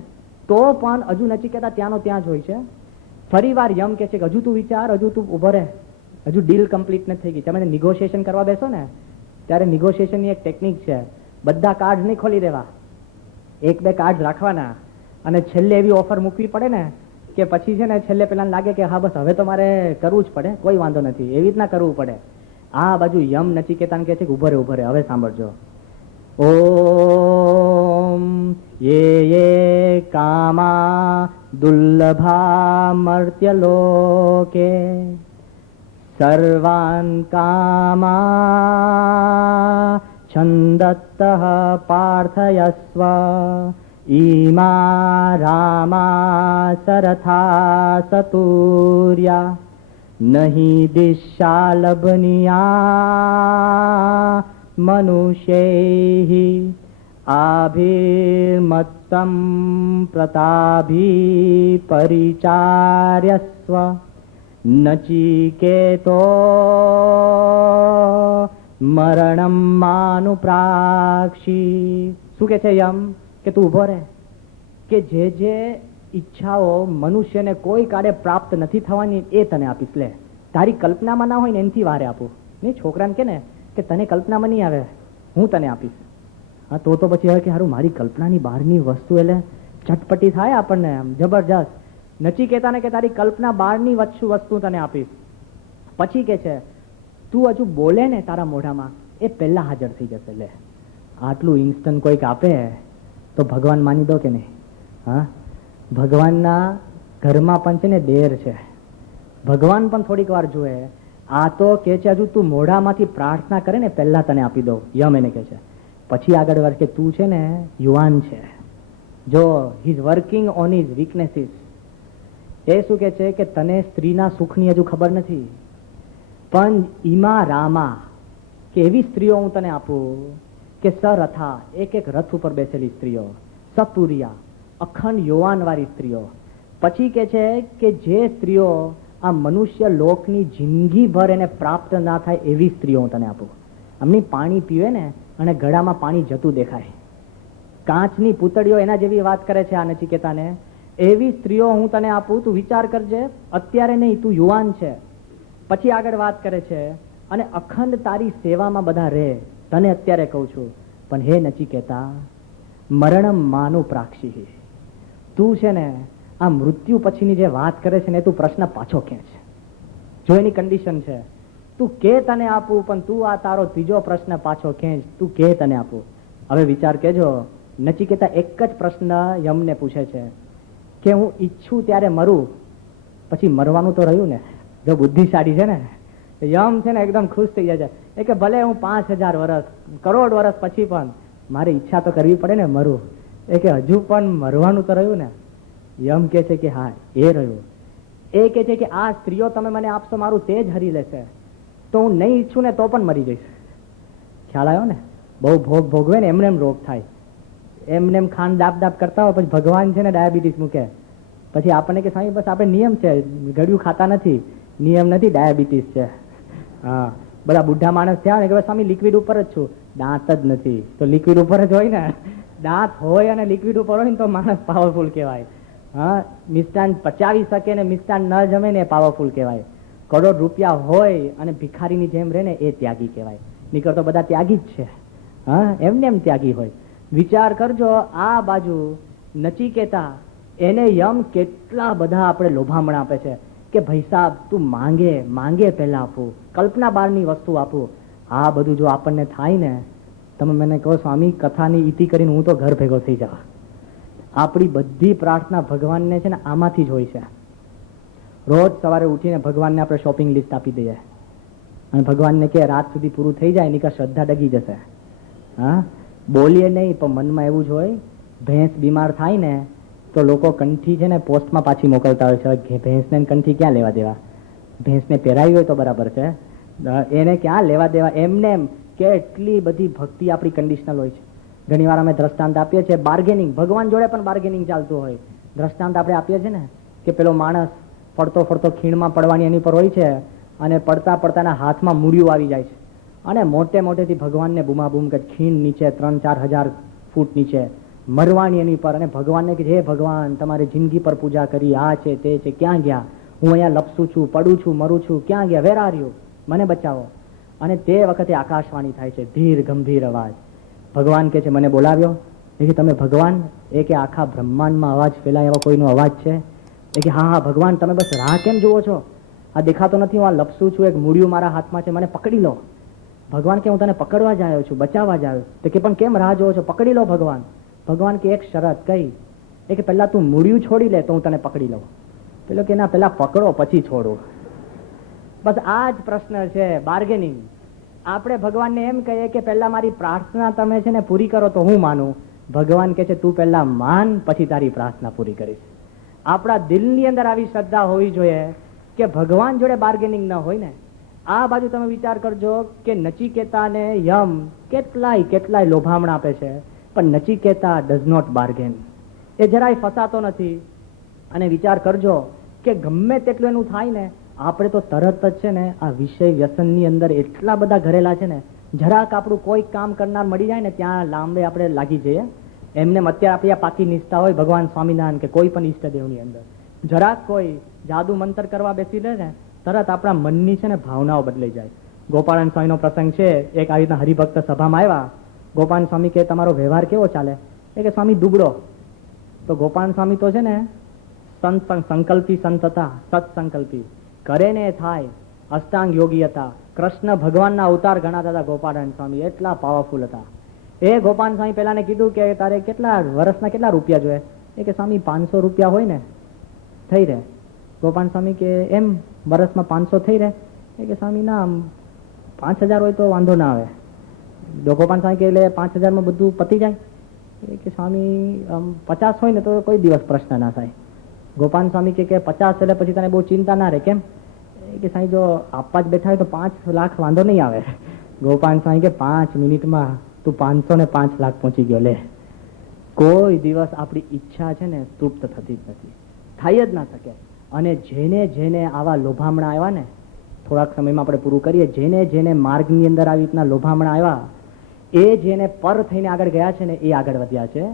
તો પણ હજુ નચિકેતા ત્યાંનો ત્યાં જ હોય છે. ફરી વાર યમ કે છે કે હજુ તું વિચાર, હજુ તું ઉભો રહે, હજુ ડીલ કમ્પ્લીટ નથી થઈ ગઈ. તમે નિગોશિએશન કરવા બેસો ને ત્યારે નિગોશિએશનની એક ટેકનિક છે, બધા કાર્ડ નહીં ખોલી દેવા, એક બે કાર્ડ રાખવાના અને છેલ્લે એવી ઓફર મૂકવી પડે ને કે પછી છે ને છેલ્લે પેલા લાગે કે હા બસ હવે તો મારે કરવું જ પડે, કોઈ વાંધો નથી, એવી રીતના કરવું પડે. આ બાજુ યમ નચિકેતાને કહે છે કે ઉભરે ઉભરે, હવે સાંભળજો. ઓમ યે કામા દુર્લભા મર્ત્ય લોકે સર્વાન કામા છંદત્તઃ પાર્થયસ્વ ઈમા રામા સરથા સતુર્યા નહીં દિશાલભનિયા મનુષ્યૈ આભિર્મત્તમ પ્રતાભી પરિચાર્યસ્વ નચિકેતો મરણમ માનુપ્રાક્ષી. શું કે છે યમ કે તું ઉભો રહે, કે જે જે ઈચ્છાઓ મનુષ્યને કોઈ કાળે પ્રાપ્ત નથી થવાની એ તને આપીશ. લે, તારી કલ્પનામાં ના હોય ને એનાથી વારે આપું. નહીં, છોકરાને કે ને કે તને કલ્પનામાં નહીં આવે, હું તને આપીશ. હા, તો પછી હવે કે સારું મારી કલ્પનાની બહારની વસ્તુ એટલે ચટપટી થાય આપણને આમ જબરજસ્ત. નચિકેતાને કે તારી કલ્પના બહારની વસ્તુ તને આપીશ. પછી કે છે તું હજુ બોલે ને તારા મોઢામાં એ પહેલા હાજર થઈ જશે. લે, આટલું ઇન્સ્ટન્ટ કોઈક આપે તો ભગવાન માની દો કે નહીં? હા, ભગવાનના ઘરમાં પણ છે ને દેર છે, ભગવાન પણ થોડીક વાર જુએ. આ તો કે છે હજુ તું મોઢામાંથી પ્રાર્થના કરે ને પહેલા તને આપી દો. યમ એને કે છે. પછી આગળ વર્ષ કે તું છે ને યુવાન છે, જો he is working on his weaknesses. એ શું કે છે કે તને સ્ત્રીના સુખની હજુ ખબર નથી, પણ ઈમા રામા કે એવી સ્ત્રીઓ હું તને આપું કે સરથા એક એક રથ ઉપર બેસેલી સ્ત્રીઓ, સતુરિયા અખંડ યૌવન વાળી સ્ત્રીઓ. પછી કે છે કે જે સ્ત્રીઓ આ મનુષ્ય લોકની જિંદગી ભર એને પ્રાપ્ત ના થાય એવી સ્ત્રીઓ હું તને આપું. અમની પાણી પીવે ને અને ગળામાં પાણી જતું દેખાય, કાચની પૂતળીઓ એના જેવી વાત કરે છે આ નચિકેતાને. એવી સ્ત્રીઓ હું તને આપું, તું વિચાર કરજે, અત્યારે નહીં, તું યુવાન છે. પછી આગળ વાત કરે છે અને અખંડ તારી સેવામાં બધા રહે, તને અત્યારે કહું છું. પણ હે નચિકેતા, મરણમ માનું પ્રાક્ષી, તું છે ને આ મૃત્યુ પછીની જે વાત કરે છે ને તું પ્રશ્ન પાછો ખેંચ. જો એની કન્ડિશન છે તું કે તને આપું, પણ તું આ તારો ત્રીજો પ્રશ્ન પાછો ખેંચ, તું કે તને આપું. હવે વિચાર કેજો, નચિકેતા એક જ પ્રશ્ન યમને પૂછે છે કે હું ઈચ્છું ત્યારે મરું, પછી મરવાનું તો રહ્યું ને. જો બુદ્ધિશાળી છે ને યમ છે ને એકદમ ખુશ થઈ જાય છે. એ કે ભલે હું 5000 વર્ષ કરોડ વર્ષ પછી પણ મારી ઈચ્છા તો કરવી પડે ને મરું. એ કે હજુ પણ મરવાનું તો રહ્યું ને. યમ કે છે કે હા એ રહ્યું. એ કે છે કે આ સ્ત્રીઓ તમે મને આપશો મારું તેજ હરી લેશે, તો હું નહીં ઈચ્છું ને તો પણ મરી જઈશ. ખ્યાલ આવ્યો ને? બહુ ભોગ ભોગવે ને એમને એમ રોગ થાય, એમને એમ ખાંડ દાબ દાબ કરતા હોય, પછી ભગવાન છે ને ડાયાબિટીસ મૂકે. પછી આપણને કે સ્વામી બસ આપણે નિયમ છે, ગળ્યું ખાતા નથી, નિયમ નથી, ડાયાબિટીસ છે. હા, બધા બુઢા માણસ થયા ને કે સ્વામી લિક્વિડ ઉપર જ છું, દાંત જ નથી તો લિક્વિડ ઉપર જ હોય ને. દાંત હોય અને લિક્વિડ ઉપર હોય ને તો માણસ પાવરફુલ કહેવાય. હા, મિષ્ટાન પચાવી શકે ને મિષ્ટાન ન જમે ને પાવરફુલ કહેવાય. કરોડ રૂપિયા હોય અને ભિખારીની જેમ રહે ને એ ત્યાગી કહેવાય. નીકળતો બધા ત્યાગી જ છે. હા, એમને એમ ત્યાગી હોય. વિચાર કરજો, આ બાજુ નચિકેતા એને યમ કેટલા બધા આપણે લોભામણ આપે છે કે ભાઈ સાહેબ તું માંગે પહેલા આપું, કલ્પના બહારની વસ્તુ આપું. આ બધું જો આપણને થાય ને, તમે મને કહો સ્વામી કથાની ઈતિ કરીને હું તો ઘર ભેગો થઈ જાઉં. આપણી બધી પ્રાર્થના ભગવાનને છે ને આમાંથી જ હોય છે. રોજ સવારે ઉઠીને ભગવાનને આપણે શોપિંગ લિસ્ટ આપી દઈએ અને ભગવાનને કે રાત સુધી પૂરું થઈ જાય એની કા શ્રદ્ધા ડગી જશે. હા, બોલીએ નહીં પણ મનમાં એવું જ હોય. ભેંસ બીમાર થાય ને તો લોકો કંઠી છે ને પોસ્ટમાં પાછી મોકલતા હોય છે. ભેંસને કંઠી ક્યાં લેવા દેવા? ભેંસને પહેરાવી હોય તો બરાબર છે, એને ક્યાં લેવા દેવા? એમને એમ કે એટલી બધી ભક્તિ આપણી કન્ડિશનલ હોય છે. ઘણી વાર અમે દ્રષ્ટાંત આપીએ છીએ, બાર્ગેનિંગ, ભગવાન જોડે પણ બાર્ગેનિંગ ચાલતું હોય. દ્રષ્ટાંત આપણે આપીએ છીએ ને કે પેલો માણસ ફરતો ફરતો ખીણમાં પડવાની એની પર હોય છે અને પડતા પડતાના હાથમાં મૂળિયું આવી જાય છે અને મોટે મોટેથી ભગવાનને બૂમાબૂમ કે ખીણ નીચે 3-4 હજાર ફૂટ નીચે મરવાની એની પર. અને ભગવાનને કે હે ભગવાન તમારી જિંદગી પર પૂજા કરી, આ છે તે છે, ક્યાં ગયા? હું અહીંયા લપસું છું, પડું છું, મરું છું, ક્યાં ગયા? Where are you? મને બચાવો. અને તે વખતે આકાશવાણી થાય છે, ધીર ગંભીર અવાજ. ભગવાન કે છે મને બોલાવ્યો, એ કે તમે ભગવાન? એ કે આખા બ્રહ્માંડમાં અવાજ ફેલાય એવો કોઈનો અવાજ છે? એ કે હા હા ભગવાન, તમે બસ રાહ કેમ જુઓ છો? આ દેખાતો નથી, હું આ લપસું છું, એક મૂળિયું મારા હાથમાં છે, મને પકડી લો. ભગવાન કે હું તને પકડવા જ આવ્યો છું, બચાવવા જ આવ્યો. તો કે પણ કેમ રાહ જોવો છો? પકડી લો ભગવાન. ભગવાન કે એક શરત. કઈ? એ કે પહેલા તું મૂળિયું છોડી લે તો હું તને પકડી લઉં. પેલો કે ના, પહેલા પકડો પછી છોડું. બસ આ જ પ્રશ્ન છે, બાર્ગેનિંગ. આપણે ભગવાનને એમ કહીએ કે પહેલા મારી પ્રાર્થના તમે છે ને પૂરી કરો તો હું માનું. ભગવાન કે છે તું પહેલા માન, પછી તારી પ્રાર્થના પૂરી કરીશ. આપણા દિલની અંદર આવી શ્રદ્ધા હોવી જોઈએ કે ભગવાન જોડે બાર્ગેનિંગ ન હોય ને. આ બાજુ તમે વિચાર કરજો કે નચિકેતાને યમ કેટલાય લોભામણ આપે છે, પણ નચિકેતા ડઝ નોટ બાર્ગેન. એ જરાય ફસાતો નથી. અને વિચાર કરજો કે ગમે તેટલું એનું થાય ને, આપણે તો તરત જ છે ને આ વિષય વ્યસનની અંદર એટલા બધા ઘરેલા છે ને, જરાક આપણું કોઈ કામ કરનાર મળી જાય ને ત્યાં લાંબે આપણે લાગી જઈએ. એમને અત્યારે આપણી આ પાકી નિષ્ઠા હોય ભગવાન સ્વામિનારાયણ કે કોઈ પણ ઈષ્ટદેવની અંદર, જરાક કોઈ જાદુ મંતર કરવા બેસી રહે ને, તરત આપણા મનની છે ને ભાવનાઓ બદલાઈ જાય. ગોપાળન સ્વામીનો પ્રસંગ છે. એક આવી રીતના હરિભક્ત સભામાં આવ્યા. ગોપાલ સ્વામી કે તમારો વ્યવહાર કેવો ચાલે? એ કે સ્વામી દુબળો. તો ગોપાલ સ્વામી તો છે ને સંકલ્પી સંત હતા, સત્સંકલ્પી, કરે ને થાય, અષ્ટાંગ યોગી હતા, કૃષ્ણ ભગવાનના અવતાર ગણાતા હતા. ગોપાળન સ્વામી એટલા પાવરફુલ હતા. એ ગોપાલ સ્વામી પેલાને કીધું કે તારે કેટલા વર્ષના કેટલા રૂપિયા જોઈએ? એ કે સ્વામી 500 રૂપિયા હોય ને થઈ રહે. ગોપાલ સ્વામી કે એમ વર્ષમાં 500 થઈ રહે? એ કે સ્વામી ના, 5000 હોય તો વાંધો ના આવે. ગોપાલ સ્વામી કે એટલે 5000 માં બધું પતી જાય? એ કે સ્વામી 50 હોય ને તો કોઈ દિવસ પ્રશ્ન ના થાય. ગોપાલ સ્વામી કે 50 એટલે પછી તને બહુ ચિંતા ના રહે. કેમ? એ કે સાંઈ જો આપવા જ બેઠા હોય તો 5 લાખ વાંધો નહીં આવે. ગોપાલ સ્વામી કે 5 મિનિટમાં તું 500 ને 5 લાખ પહોંચી ગયો લે. કોઈ દિવસ આપણી ઈચ્છા છે ને તૃપ્ત થતી જ નથી, થઈ જ ના શકે. અને જેને જેને આવા લોભામણા આવ્યા ને, થોડાક સમયમાં આપણે પૂરું કરીએ, જેને જેને માર્ગની અંદર આવી રીતના લોભામણા આવ્યા, એ જેને પર થઈને આગળ ગયા છે ને એ આગળ વધ્યા છે.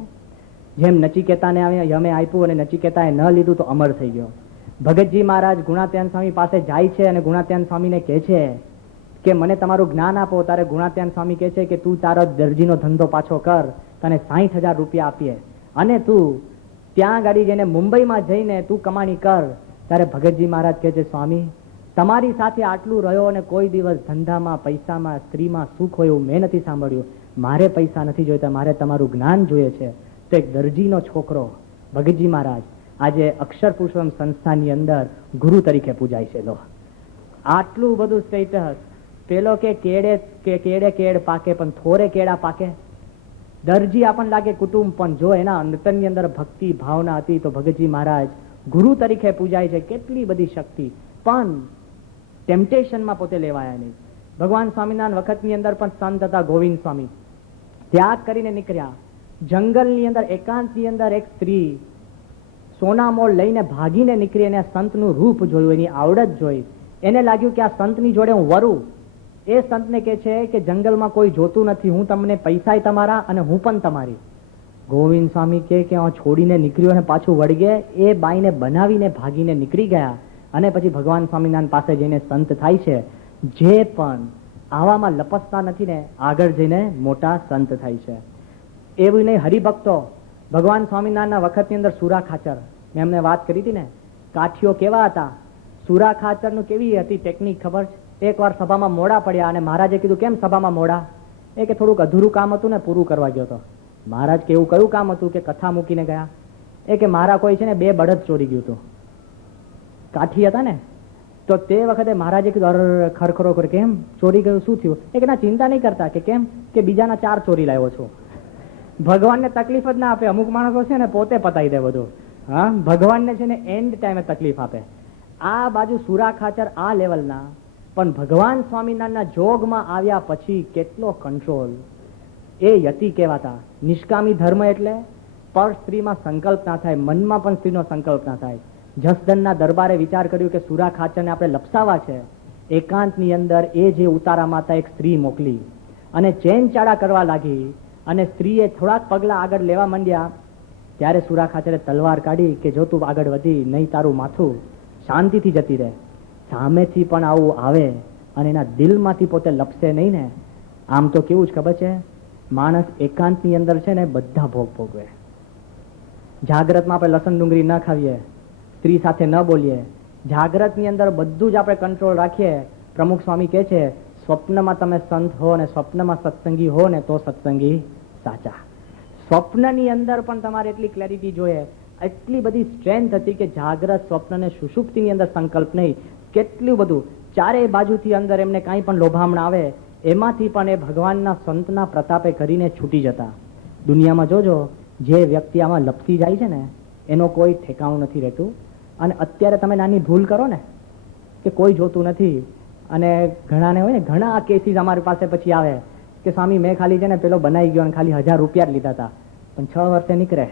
જેમ નચિકેતાને યમે આપ્યું અને નચિકેતાએ ન લીધું તો અમર થઈ ગયો. ભગતજી મહારાજ ગુણાત્યાન સ્વામી પાસે જાય છે અને ગુણાત્યાન સ્વામીને કહે છે કે મને તમારું જ્ઞાન આપો. તારે ગુણાત્યાન સ્વામી કહે છે કે તું તારો દરજીનો ધંધો પાછો કર, તને 60,000 રૂપિયા આપીએ અને તું ત્યાં ગાડી જઈને મુંબઈમાં જઈને તું કમાણી કર. ત્યારે ભગતજી મહારાજ કહે છે સ્વામી તમારી સાથે આટલું રહ્યો અને કોઈ દિવસ ધંધામાં, પૈસામાં, સ્ત્રીમાં સુખ હોય એવું મેં નથી સાંભળ્યું. મારે પૈસા નથી જોઈતા, મારે તમારું જ્ઞાન જોઈએ છે. તો એક દરજીનો છોકરો ભગતજી મહારાજ આજે અક્ષર પુરુષોત્તમ સંસ્થાની અંદર ગુરુ તરીકે પૂજાય છે. લો આટલું બધું સ્ટેટસ. પેલો કે કેડે કેડ પાકે પણ થોરે કેળા પાકે. દરજી આપણને લાગે કુટુંબ, પણ જો એના અંતરની અંદર ભક્તિ ભાવના હતી તો ભગતજી મહારાજ ગુરુ તરીકે પૂજાય છે. કેટલી બધી શક્તિ, પણ ટેમ્પટેશનમાં પોતે લેવાયા નહીં. ભગવાન સ્વામિનારાયણ વખતની અંદર પણ સંત હતા ગોવિંદ સ્વામી, ત્યાગ કરીને નીકળ્યા. જંગલની અંદર એકાંતની અંદર એક સ્ત્રી સોનામોળ લઈને ભાગીને નીકળી અને સંતનું રૂપ જોયું, એની આવડત જોઈ. એને લાગ્યું કે આ સંતની જોડે હું વરું. એ સંતને કહે છે કે જંગલમાં કોઈ જોતું નથી, હું તમને પૈસા તમારા અને હું પણ તમારી. ગોવિંદ સ્વામી કે છોડીને નીકળ્યો અને પાછું વળગે. એ બાઈને બનાવીને ભાગીને નીકળી ગયા અને પછી ભગવાન સ્વામિનારાયણ પાસે જઈને સંત થાય છે. જે પણ આવામાં લપસતા નથી ને આગળ જઈને મોટા સંત થાય છે. એવું નહીં, હરિભક્તો ભગવાન સ્વામિનારાયણના વખતની અંદર સુરા ખાચર, મેં એમને વાત કરી હતી ને, કાઠીઓ કેવા હતા. સુરા ખાચરનું કેવી હતી ટેકનિક ખબર છે? એકવાર સભામાં મોડા પડ્યા અને મહારાજે કીધું કેમ સભામાં મોડા? એ કે થોડુંક અધૂરું કામ હતું ને પૂરું કરવા ગયો હતો. મહારાજ કે એવું કયું કામ હતું? કે કથા મૂકીને ગયા. એ કે મારા કોઈ છે ને 2 બળદ ચોરી ગયું હતું. કાઠી હતા ને, તો તે વખતે મહારાજે કીધું ખરખરો કર, કેમ ચોરી ગયું, શું થયું? એ કે ના ચિંતા નહીં કરતા. કે કેમ? કે બીજાના 4 ચોરી લાવ્યો છું. ભગવાનને તકલીફ જ ના આપે. અમુક માણસો છે ને પોતે પતાવી દે બધું. હા, ભગવાનને છે ને એન્ડ ટાઈમે તકલીફ આપે. આ બાજુ સુરા ખાચર આ લેવલના, પણ ભગવાન સ્વામિનારાયણના જોગમાં આવ્યા પછી કેટલો કંટ્રોલ. એ યતિ કહેવાતા. નિષ્કામી ધર્મ એટલે પર સ્ત્રીમાં સંકલ્પ ના થાય, મનમાં પણ સ્ત્રીનો સંકલ્પ ના થાય. જસદનના દરબારે વિચાર કર્યું કે સુરા ખાચરને આપણે લપસાવા છે. એકાંતની અંદર એ જે ઉતારા માતા એક સ્ત્રી મોકલી અને ચેન ચાડા કરવા લાગી અને સ્ત્રીએ થોડાક પગલા આગળ લેવા માંડ્યા. ત્યારે સુરા ખાચરે તલવાર કાઢી કે જો તું આગળ વધી નહીં તારું માથું શાંતિથી જતી રહે. સામેથી પણ આવું આવે અને એના દિલમાંથી પોતે લપસે નહીં ને. આમ તો કેવું જ ખબર છે, માણસ એકાંતની અંદર છે ને બધા ભોગ ભોગવે. જાગ્રતમાં આપણે લસણ ડુંગળી ન ખાવીએ, સ્ત્રી સાથે ન બોલીએ, જાગ્રતની અંદર બધું જ આપણે કંટ્રોલ રાખીએ. પ્રમુખ સ્વામી કહે છે સ્વપ્નમાં તમે સંત હો ને સ્વપ્નમાં સત્સંગી હો ને તો સત્સંગી સાચા. સ્વપ્નની અંદર પણ તમારે એટલી ક્લેરિટી જોઈએ, એટલી બધી સ્ટ્રેન્થ હતી કે જાગ્રત સ્વપ્ન ને સુષુપ્તિની અંદર સંકલ્પ નહીં, કેટલું બધું ચારેય બાજુથી અંદર એમને કાંઈ પણ લોભામણ આવે એમાંથી પણ એ ભગવાનના સંતના પ્રતાપે કરીને છૂટી જતા. દુનિયામાં જોજો જે વ્યક્તિ આમાં લપસી જાય છે ને એનો કોઈ ઠેકાણું નથી રહેતું. અને અત્યારે તમે નાની ભૂલ કરો ને કે કોઈ જોતું નથી, અને ઘણાને હોય ને ઘણા કેસીસ અમારી પાસે પછી આવે કે સ્વામી મેં ખાલી છે ને પેલો બનાવી ગયો અને ખાલી 1000 રૂપિયા જ લીધા હતા, પણ 6 વર્ષે નીકળે.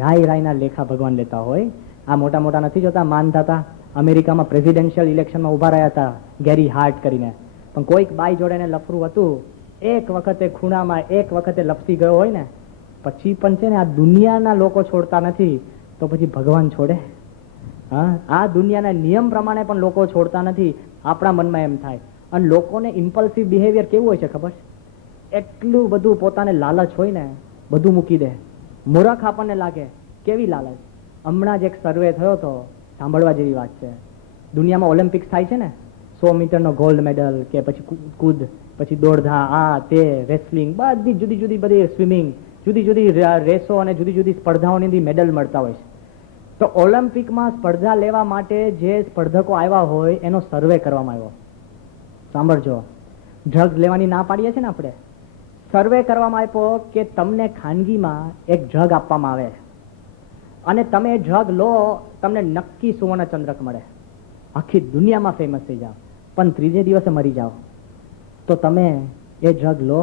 રાયના લેખા ભગવાન લેતા હોય. આ મોટા મોટા નથી જોતા માનતા અમેરિકામાં પ્રેસિડેન્શિયલ ઇલેક્શનમાં ઉભા રહ્યા હતા ગેરી હાર્ટ કરીને, પણ કોઈક બાઈ જોડે ને લફરું હતું, એક વખતે ખૂણામાં એક વખતે લપસી ગયો હોય ને પછી પણ છે ને આ દુનિયાના લોકો છોડતા નથી તો પછી ભગવાન છોડે? હા, આ દુનિયાના નિયમ પ્રમાણે પણ લોકો છોડતા નથી. આપણા મનમાં એમ થાય. અને લોકોને ઇમ્પલ્સિવ બિહેવિયર કેવું હોય છે ખબર? એટલું બધું પોતાને લાલચ હોય ને બધું મૂકી દે. મૂરખ આપણને લાગે. કેવી લાલચ? હમણાં જ એક સર્વે થયો હતો, સાંભળવા જેવી વાત છે. દુનિયામાં ઓલિમ્પિક્સ થાય છે ને, 100 મીટરનો ગોલ્ડ મેડલ કે પછી કૂદ, પછી દોડધા, આ તે રેસલિંગ, બધી જુદી જુદી બધી સ્વિમિંગ, જુદી જુદી રેસો અને જુદી જુદી સ્પર્ધાઓની અંદર મેડલ મળતા હોય છે. તો ઓલિમ્પિકમાં સ્પર્ધા લેવા માટે જે સ્પર્ધકો આવ્યા હોય એનો સર્વે કરવામાં આવ્યો. સાંભળજો, ડ્રગ્સ લેવાની ના પાડીએ છીએ ને આપણે, સર્વે કરવામાં આવ્યો કે તમને ખાનગીમાં એક ડ્રગ આપવામાં આવે અને તમે ડ્રગ લો તમને નક્કી સુવર્ણચંદ્રક મળે, આખી દુનિયામાં ફેમસ થઈ જાઓ, પણ 3જે દિવસે મરી જાઓ. તો તમે એ ડ્રગ લો?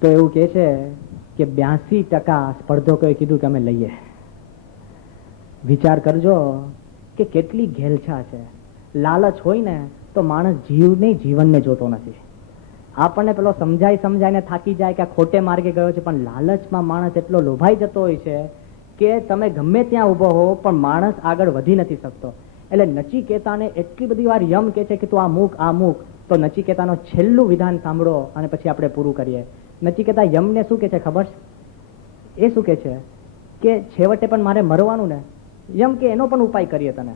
તો એવું કહે છે કે 82% સ્પર્ધકોએ કીધું કે અમે લઈએ. વિચાર કરજો કે કેટલી ઘેલછા છે. લાલચ હોય ને તો માણસ જીવનને જોતો નથી. આપણને પેલો સમજાઈને થાકી જાય કે આ ખોટે માર્ગે ગયો છે, પણ લાલચમાં માણસ એટલો લોભાઈ જતો હોય છે કે તમે ગમે ત્યાં ઉભો હો પણ માણસ આગળ વધી નથી શકતો. એટલે નચિકેતાને એટલી બધી વાર યમ કહે છે કે તું આ મૂક. તો નચિકેતાનો છેલ્લું વિધાન સાંભળો અને પછી આપણે પૂરું કરીએ. નચિકેતા યમને શું કહે છે ખબર? એ શું કહે છે કે છેવટે પણ મારે મરવાનું ને. યમ કે એનો પણ ઉપાય કરીએ તને.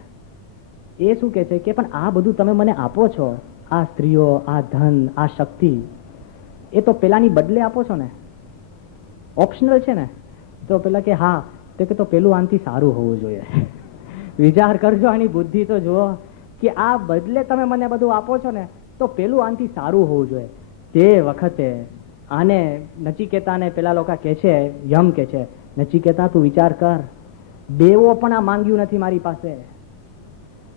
એ શું કહે છે કે પણ આ બધું તમે મને આપો છો, આ સ્ત્રીઓ, આ ધન, આ શક્તિ, એ તો પેલાની બદલે આપો છો ને, ઓપ્શનલ છે ને. તો પેલા કે હા, તો કે તો પેલું આનાથી સારું હોવું જોઈએ. વિચાર કરજો, આની બુદ્ધિ તો જુઓ કે આ બદલે તમે મને બધું આપો છો ને તો પેલું આનાથી સારું હોવું જોઈએ. તે વખતે આને નચિકેતાને પેલા લોકો કહે છે, યમ કહે છે, નચિકેતા તું વિચાર કર, દેવો પણ આ માંગ્યું નથી મારી પાસે,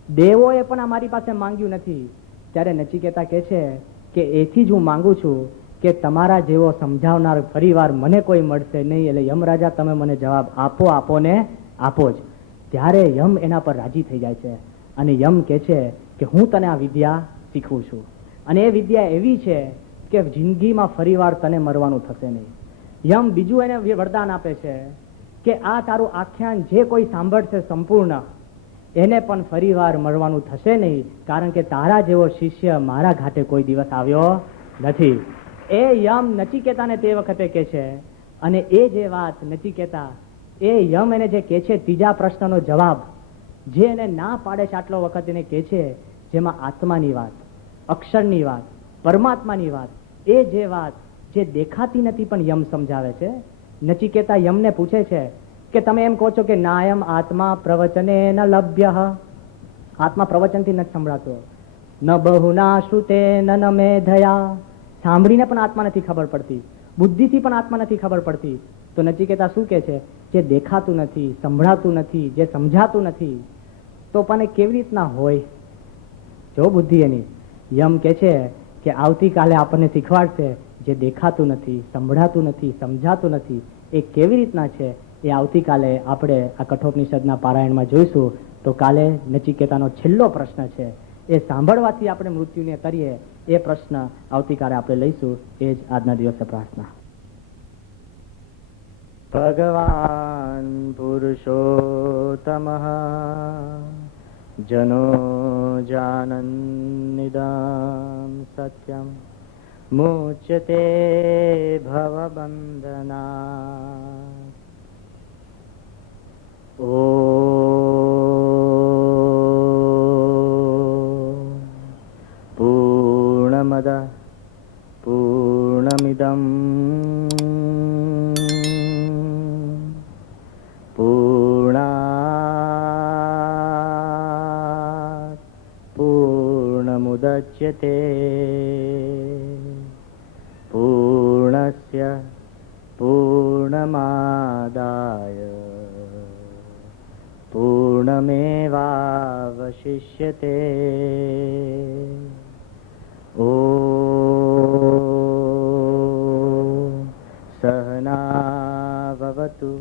દેવોએ પણ આ મારી પાસે માંગ્યું નથી. ત્યારે નચિકેતા કહે છે કે એથી જ હું માંગુ છું કે તમારા જેવો સમજાવનાર ફરીવાર મને કોઈ મળશે નહીં, એટલે યમરાજા તમે મને જવાબ આપો ને આપો જ. ત્યારે યમ એના પર રાજી થઈ જાય છે અને યમ કહે છે કે હું તને આ વિદ્યા શીખવું છું, અને એ વિદ્યા એવી છે કે જિંદગીમાં ફરીવાર તને મરવાનું થશે નહીં. યમ બીજું એને વરદાન આપે છે કે આ તારું આખ્યાન જે કોઈ સાંભળશે સંપૂર્ણ, એને પણ ફરીવાર મરવાનું થશે નહીં, કારણ કે તારા જેવો શિષ્ય મારા ઘાટે કોઈ દિવસ આવ્યો નથી. એ યમ નચિકેતાને તે વખતે કહે છે. અને એ જે વાત નચિકેતા, એ યમ એને જે કહે છે, ત્રીજા પ્રશ્નનો જવાબ જે એને ના પાડે છે આટલો વખત એને કહે છે, જેમાં આત્માની વાત, અક્ષરની વાત, પરમાત્માની વાત, એ જે વાત જે દેખાતી નથી પણ યમ સમજાવે છે. નચિકેતા યમને પૂછે છે કે તમે એમ કહો છો કે નાયમ આત્મા પ્રવચને ન લભ્ય, આત્મા પ્રવચનથી નથી સંભળાતો, ન બહુના શ્રુતે ન મેધયા, સાંભળીને પણ આત્મા નથી ખબર પડતી, બુદ્ધિથી પણ આત્મા નથી ખબર પડતી. તો નચિકેતા શું કહે છે? જે દેખાતું નથી, સંભળાતું નથી, જે સમજાતું નથી, તો પણ કેવી રીતના હોય? જો બુદ્ધિ એની. યમ કહે છે કે આવતીકાલે આપણને શીખવાડશે જે દેખાતું નથી, સંભળાતું નથી, સમજાતું નથી, એ કેવી રીતના છે એ આવતીકાલે આપણે આ કઠોપનિષદના પારાયણમાં જોઈશું. તો કાલે નચિકેતાનો છેલ્લો પ્રશ્ન છે, એ સાંભળવાથી આપણે મૃત્યુને તરીએ, એ પ્રશ્ન આવતીકાલે આપણે લઈશું. એ જ આજના દિવસે પ્રાર્થના. ભગવાન પુરુષોત્તમઃ જનો જાનન્નિદં સત્યમ મુચ્યતે ભવબંધના. ઓ પૂર્ણમદ પૂર્ણમિદં પૂર્ણાત પૂર્ણમુદચ્યતે પૂર્ણસ્ય પૂર્ણમાદાય પૂર્ણમેવાવશિષ્યતે. ઓમ સહના ભવતુ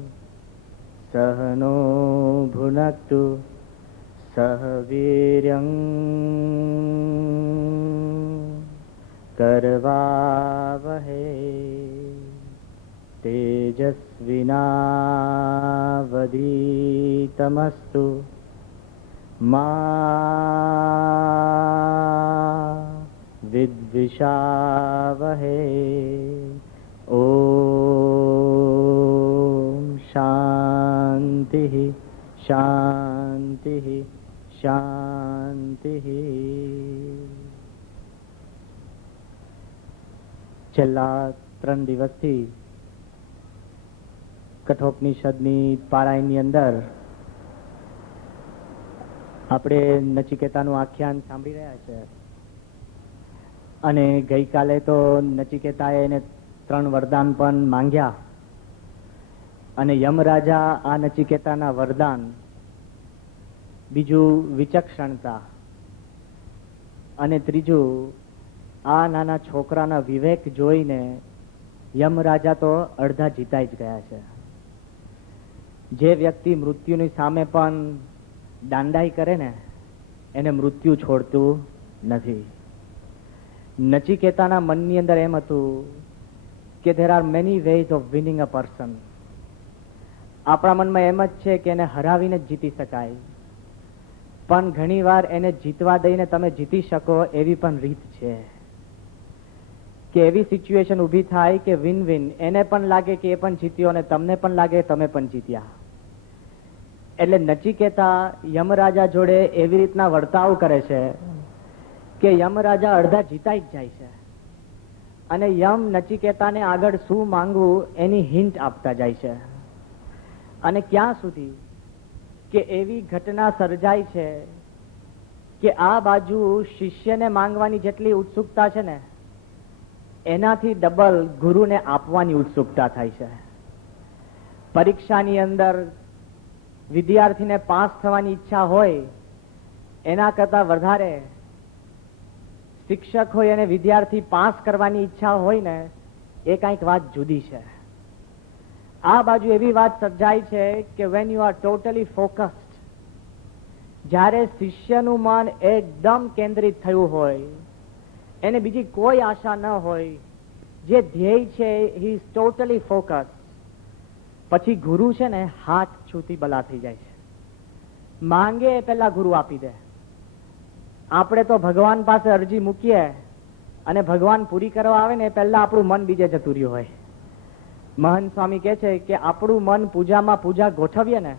સહનો ભુનક્તુ સહ વીર્યં કરવાવહે તેજસ્વિનાવધીતમસ્તુ મા વિદ્વિષાવહે. ઓમ શાંતિ શાંતિ શાંતિ. છેલ્લા 3 દિવસથી કઠોપનિષદની પારાયણની અંદર આપણે નચિકેતાનું આખ્યાન સાંભળી રહ્યા છે. અને ગઈકાલે તો નચિકેતાએ એને 3 વરદાન પણ માંગ્યા અને યમરાજા આ નચિકેતાના વરદાન, બીજું વિચક્ષણતા અને ત્રીજું આ નાના છોકરાના વિવેક જોઈને યમરાજા તો અડધા જીતાઈ જ ગયા છે. જે વ્યક્તિ મૃત્યુની સામે પણ દાંડાઈ કરે ને એને મૃત્યુ છોડતું નથી. નચિકેતાના મનની અંદર એમ હતું કે there are many ways of winning a person. આપણા મનમાં એમ જ છે કે એને હરાવીને જ જીતી શકાય, પણ ઘણીવાર એને જીતવા દઈને તમે જીતી શકો એવી પણ રીત છે કે એવી સિચ્યુએશન ઊભી થાય કે વિન વિન, એને પણ લાગે કે એ પણ જીત્યો અને તમને પણ લાગે તમે પણ જીત્યા. એટલે નચિકેતા યમરાજા જોડે એવી રીતના વર્તાવ કરે છે કે યમરાજા અડધા જીતાઈ જ જાય છે અને યમ નચિકેતાને આગળ શું માંગવું એની હિન્ટ આપતા જાય છે. અને ક્યાં સુધી કે એવી ઘટના સર્જાય છે કે આ બાજુ શિષ્યને માંગવાની જેટલી ઉત્સુકતા છે ને એનાથી ડબલ ગુરુને આપવાની ઉત્સુકતા થાય છે. પરીક્ષાની અંદર વિદ્યાર્થીને પાસ થવાની ઈચ્છા હોય એના કરતા વધારે શિક્ષક હોય અને વિદ્યાર્થી પાસ કરવાની ઈચ્છા હોય ને એ કંઈક વાત જુદી છે. આ બાજુ એવી વાત સર્જાય છે કે when you are totally focused, જ્યારે શિષ્યનું મન એકદમ કેન્દ્રિત થયું હોય, એને બીજી કોઈ આશા ન હોય, જે ધ્યેય છે હી ઇઝ ટોટલી ફોકસ, પછી ગુરુ છે ને હાથ છૂતી બલા થઈ જાય છે. માંગે એ પહેલા ગુરુ આપી દે. આપણે તો ભગવાન પાસે અરજી મૂકીએ અને ભગવાન પૂરી કરવા આવે ને પહેલા આપણું મન બીજે જતું રહ્યું હોય. મહંત સ્વામી કહે છે કે આપણું મન પૂજામાં પૂજા ગોઠવીએ ને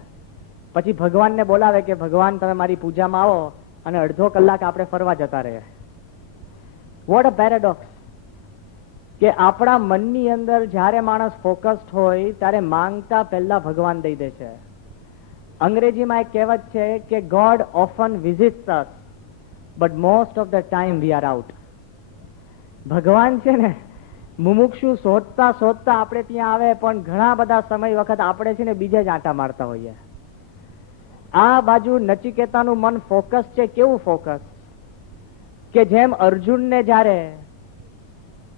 પછી ભગવાનને બોલાવે કે ભગવાન તમે મારી પૂજામાં આવો અને અડધો કલાક આપણે ફરવા જતા રહીએ. વોટ અ પેરેડોક્સ કે આપણા મનની અંદર જ્યારે માણસ ફોકસ્ડ હોય ત્યારે માંગતા પહેલા ભગવાન દઈ દે છે. અંગ્રેજીમાં એક કહેવત છે કે God often visits us but most of the time we are out. ભગવાન છે ને મુમુક્ષુ શોધતા શોધતા આપણે ત્યાં આવે પણ ઘણા બધા સમય વખત આપણે છે ને બીજે જ આંટા મારતા હોઈએ. આ બાજુ નચિકેતાનું મન ફોકસ છે. કેવું ફોકસ કે જેમ અર્જુનને જ્યારે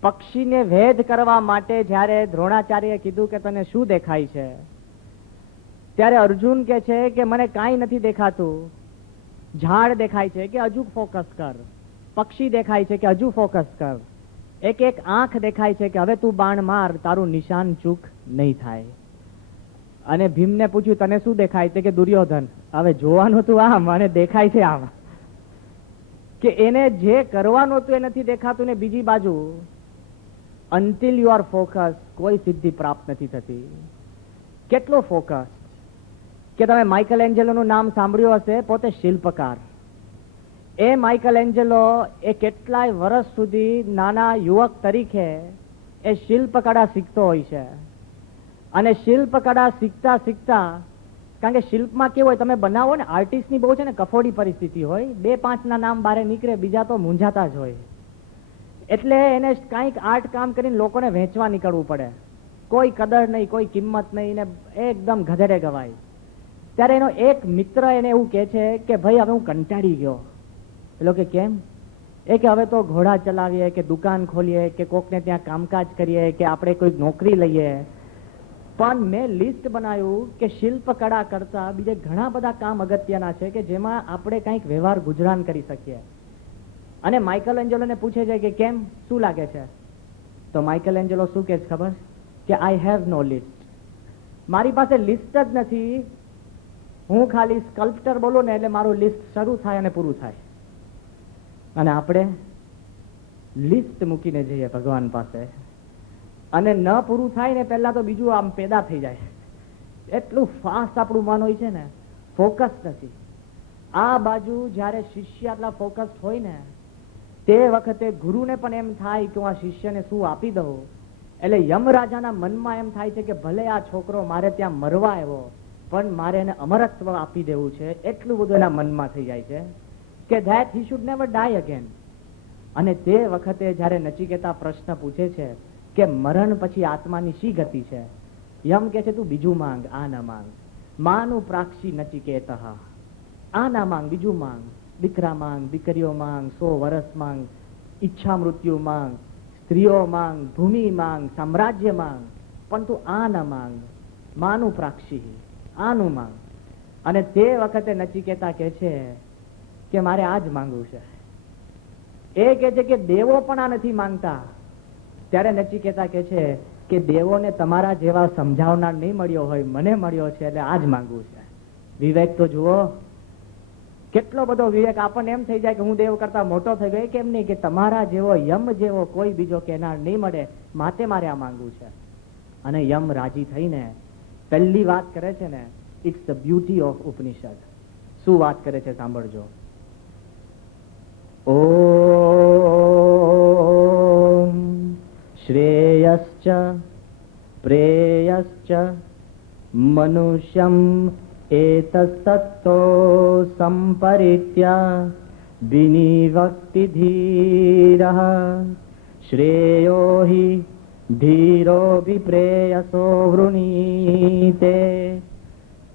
પક્ષીને વેદ કરવા માટે જ્યારે દ્રોણાચાર્યએ કીધું કે તને શું દેખાય છે, ત્યારે અર્જુન કે છે કે મને કાંઈ નથી દેખાતું. ઝાડ દેખાય છે કે હજુ ફોકસ કર, પક્ષી દેખાય છે કે હજુ ફોકસ કર, એક એક આંખ દેખાય છે કે હવે તું બાણ માર, તારું નિશાન ચૂક નહીં થાય. અને ભીમને પૂછ્યું તને શું દેખાય છે કે દુર્યોધન. હવે જોવાનું તું આમ અને દેખાય છે આમ, કે એને જે કરવાનું હતું એ નથી દેખાતું ને બીજી બાજુ અન્ટિલ યુ આર ફોકસ કોઈ સિદ્ધિ પ્રાપ્ત નથી થતી. કેટલો ફોકસ કે તમે માઇકલ એન્જેલોનું નામ સાંભળ્યું હશે, પોતે શિલ્પકાર. એ માઇકલ એન્જેલો એ કેટલાય વર્ષ સુધી નાના યુવક તરીકે એ શિલ્પકળા શીખતો હોય છે. અને શિલ્પકળા શીખતા શીખતા, કારણ કે શિલ્પમાં કેવું હોય, તમે બનાવો ને, આર્ટિસ્ટની બહુ છે ને કફોડી પરિસ્થિતિ હોય, 2-5 ના નામ બહાર નીકળે, બીજા તો મૂંઝાતા જ હોય. એટલે એને કંઈક આર્ટ કામ કરીને લોકોને વેચવા નીકળવું પડે. કોઈ કદર નહીં, કોઈ કિંમત નહીં, ને એકદમ ગધેડે ગવાય. ત્યારે એનો એક મિત્ર એને એવું કહે છે કે ભાઈ હવે હું કંટાળી ગયો. પેલો કે કેમ? એ કે હવે તો ઘોડા ચલાવીએ કે દુકાન ખોલીએ કે કોકને ત્યાં કામકાજ કરીએ કે આપણે કોઈ નોકરી લઈએ, પણ મેં લિસ્ટ બનાવ્યું કે શિલ્પકળા કરતા બીજે ઘણા બધા કામ અગત્યના છે કે જેમાં આપણે કંઈક વ્યવહાર ગુજરાન કરી શકીએ. અને માઇકલ એન્જેલોને પૂછે છે કે કેમ, શું લાગે છે? તો માઇકલ એન્જેલો શું કહે છે ખબર? કે આઈ હેવ નો લિસ્ટ. મારી પાસે લિસ્ટ જ નથી. હું ખાલી સ્કલ્પ્ટર બોલું ને એટલે મારું લિસ્ટ શરૂ થાય અને પૂરું થાય. અને આપણે લિસ્ટ મૂકીને જઈએ ભગવાન પાસે, અને ન પૂરું થાય ને પહેલા તો બીજું આમ પેદા થઈ જાય. એટલું ફાસ્ટ આપણું મન હોય છે ને, ફોકસ નથી. આ બાજુ જયારે શિષ્ય આટલા ફોકસ હોય ને, તે વખતે ગુરુને પણ એમ થાય કે હું આ શિષ્યને શું આપી દઉં. એટલે યમરાજાના મનમાં એમ થાય છે કે ભલે આ છોકરો મારે ત્યાં મરવા આવ્યો, પણ મારે એને અમરત્વ આપી દેવું છે. એટલું બધું એના મનમાં થઈ જાય છે કે that he should never die again. અને તે વખતે જયારે નચિકેતા પ્રશ્ન પૂછે છે કે મરણ પછી આત્માની શી ગતિ છે, યમ કે છે તું બીજું માંગ, આ ના માંગ. માનું પ્રાક્ષી નચિકેત, આ ના માંગ, બીજું માંગ. દીકરા માંગ, દીકરીઓ માંગ, 100 વર્ષ માંગ, ઈચ્છા મૃત્યુ માંગ, સ્ત્રીઓ માંગ, ભૂમિ માંગ, સામ્રાજ્ય માંગ, પણ તું આ ના માંગ. માનું પ્રાક્ષી, આનું માંગ. અને તે વખતે નચિકેતા કે છે કે મારે આ જ માંગવું છે. એ કે છે કે દેવો પણ આ નથી માંગતા. ત્યારે નચિકેતા કે છે કે દેવોને તમારા જેવા સમજાવનાર નહીં મળ્યો હોય, મને મળ્યો છે, એટલે આ જ માંગવું છે. વિવેક તો જુઓ, કેટલો બધો વિવેક. આપણને એમ થઈ જાય કે હું દેવ કરતા મોટો થઈ ગયો. કેમ નહીં, કે તમારા જેવો, યમ જેવો કોઈ બીજો કહેનાર નહીં મળે, માટે મારે આ માંગવું છે. અને યમ રાજી થઈને પહેલી વાત કરે છે ને, ઇટ્સ ધ બ્યુટી ઓફ ઉપનિષદ. શું વાત કરે છે સાંભળજો. ઓમ શ્રેયશ્ચ પ્રેયશ્ચ મનુષ્યમ એતત્તતો સંપરિત્યા વિનિવક્તિ ધીરઃ શ્રેયો હિ ધીરો વિપ્રેયસો વૃણીતે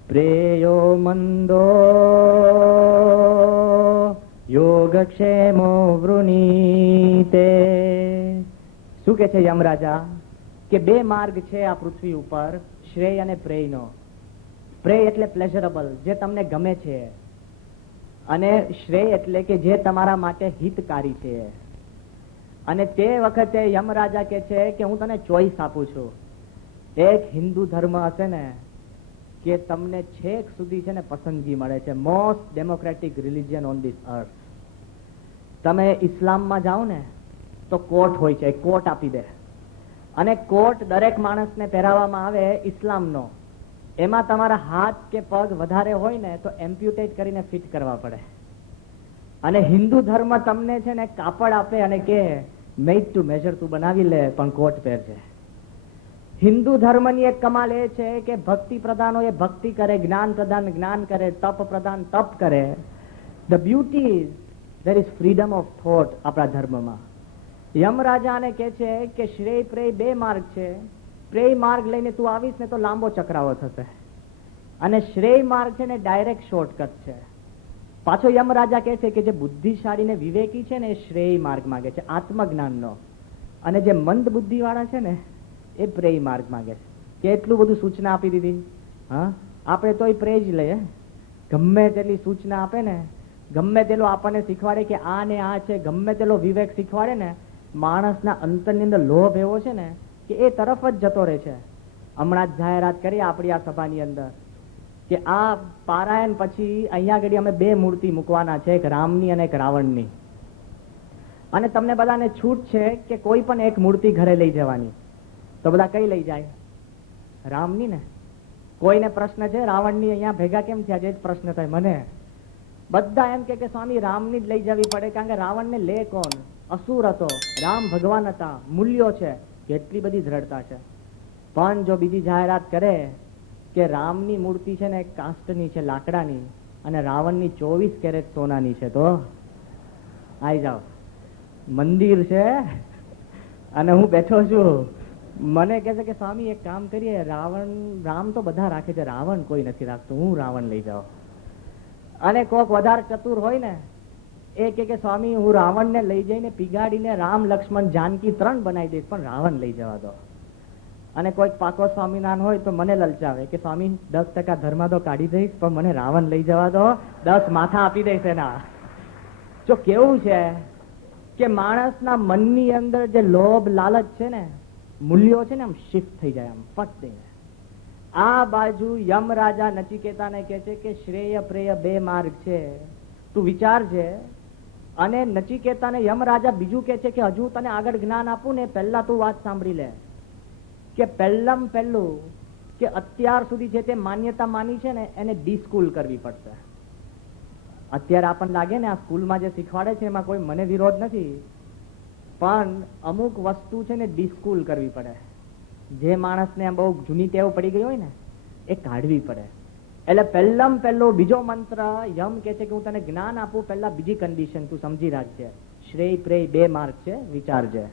પ્રેયો મંદો યોગક્ષેમો વૃણીતે. શું કે છે યમરાજા? કે 2 માર્ગ છે આ પૃથ્વી ઉપર, શ્રેય અને પ્રેયનો. પ્રેય એટલે પ્લેઝરેબલ, જે તમને ગમે છે, અને શ્રેય એટલે કે જે તમારા માટે હિતકારી છે. અને તે વખતે યમરાજા કે છે કે હું તને ચોઈસ આપું છું. એક હિન્દુ ધર્મ હશે ને કે તમને છેક સુધી છે ને પસંદગી મળે છે, most democratic religion on this અર્થ. તમે ઇસ્લામમાં જાઓ ને તો કોટ હોય છે, કોટ આપી દે. અને કોટ દરેક માણસને પહેરાવવામાં આવે ઇસ્લામનો. એમાં તમારા હાથ કે પગ વધારે હોય ને તો એમ્પ્યુટેટ કરીને ફિટ કરવા પડે. અને હિન્દુ ધર્મ તમને છે ને કાપડ આપે અને કે મેડ ટુ મેજર, તું બનાવી લે, પણ કોટ પહેરજે. હિન્દુ ધર્મની એક કમાલ એ છે કે ભક્તિ પ્રધાનો એ ભક્તિ કરે, જ્ઞાન પ્રધાન જ્ઞાન કરે, તપ પ્રધાન તપ કરે. The beauty is there is freedom of thought આપણા ધર્મમાં. યમરાજાને કહે છે કે શ્રેય પ્રેય 2 માર્ગ છે. પ્રેય માર્ગ લઈને તું આવીશ ને તો લાંબો ચક્રાવો થશે, અને શ્રેય માર્ગ છે ને ડાયરેક્ટ શોર્ટકટ છે. પાછો યમરાજા કહે છે કે જે બુદ્ધિશાળી ને વિવેકી છે ને એ શ્રેય માર્ગ માંગે છે, આત્મજ્ઞાનનો. અને જે મંદ બુદ્ધિ વાળા છે ને એ પ્રેય માર્ગ માંગે છે. કે એટલું બધું સૂચના આપી દીધી. હા, આપણે તોય પ્રેય જ લઈએ. ગમે તેટલી સૂચના આપે ને, ગમે તેલો આપણને શીખવાડે કે આ ને આ છે, ગમે તેલો વિવેક શીખવાડે ને, માણસના અંતરની અંદર લોભ એવો છે ને કે એ તરફ જ જતો રહે છે. હમણાં જ જાહેરાત કરી આપણી આ સભાની અંદર કે આ પારાયણ પછી અહીંયા આગળ અમે 2 મૂર્તિ મૂકવાના છે, એક રામની અને એક રાવણની. અને તમને બધાને છૂટ છે કે કોઈ પણ એક મૂર્તિ ઘરે લઈ જવાની, તો બધા કઈ લઈ જાય? રામની ને. કોઈને પ્રશ્ન છે રાવણની અહીંયા ભેગા કેમ થયા? જે જ પ્રશ્ન થાય મને. બધા એમ કે સ્વામી રામની જ લઈ જવી પડે, કારણ કે રાવણને લે કોણ? અસુર હતો, રામ ભગવાન હતા, મૂલ્યો છે. કેટલી બધી દ્રઢતા છે. પણ જો બીજી જાહેરાત કરે કે રામની મૂર્તિ છે ને કાસ્ટની છે, લાકડાની, અને રાવણની 24 કેરેટ સોનાની છે, તો આઈ જાઓ. મંદિર છે અને હું બેઠો છું. મને કહે છે કે સ્વામી એક કામ કરીએ, રામ તો બધા રાખે છે, રાવણ કોઈ નથી રાખતું, હું રાવણ લઈ જાઉં. અને કોક વધારે ચતુર હોય ને એ કે સ્વામી હું રાવણને લઈ જઈને પીગાડીને રામ લક્ષ્મણ જાનકી 3 બનાવી દઈશ, પણ રાવણ લઈ જવા દો. અને કોઈક પાકો સ્વામિનારાયણ હોય તો મને લલચાવે કે સ્વામી 10% ધર્મ તો કાઢી દઈશ, પણ મને રાવણ લઈ જવા દો, 10 માથા આપી દઈશ એના. જો કેવું છે કે માણસના મનની અંદર જે લોભ લાલચ છે ને, મૂલ્યો છે ને, આમ શિફ્ટ થઈ જાય, આમ ફટ દઈને. આ બાજુ યમ રાજા નચિકેતાને કહે છે કે શ્રેય પ્રેય 2 માર્ગ છે, તું વિચારજે. અને નચિકેતાને યમ રાજા બીજું કહે છે કે હજુ તને આગળ જ્ઞાન આપું ને, પહેલા તું વાત સાંભળી લે કે પહેલું કે અત્યાર સુધી જે તે માન્યતા માની છે ને એને ડિસ્કૂલ કરવી પડશે. અત્યારે આપણને લાગે ને આ સ્કૂલમાં જે શીખવાડે છે એમાં કોઈ મને વિરોધ નથી, પણ અમુક વસ્તુ છે ને ડિસ્કૂલ કરવી પડે. જે માણસને બહુ જૂની ટેવ પડી ગઈ હોય ને એ કાઢવી પડે. એટલે પહેલો બીજો મંત્ર યમ કે છે કે હું તને જ્ઞાન આપું, પહેલા બીજી કન્ડિશન તું સમજી રાખજે, શ્રેય પ્રેય 2 માર્ગ છે, વિચારજે.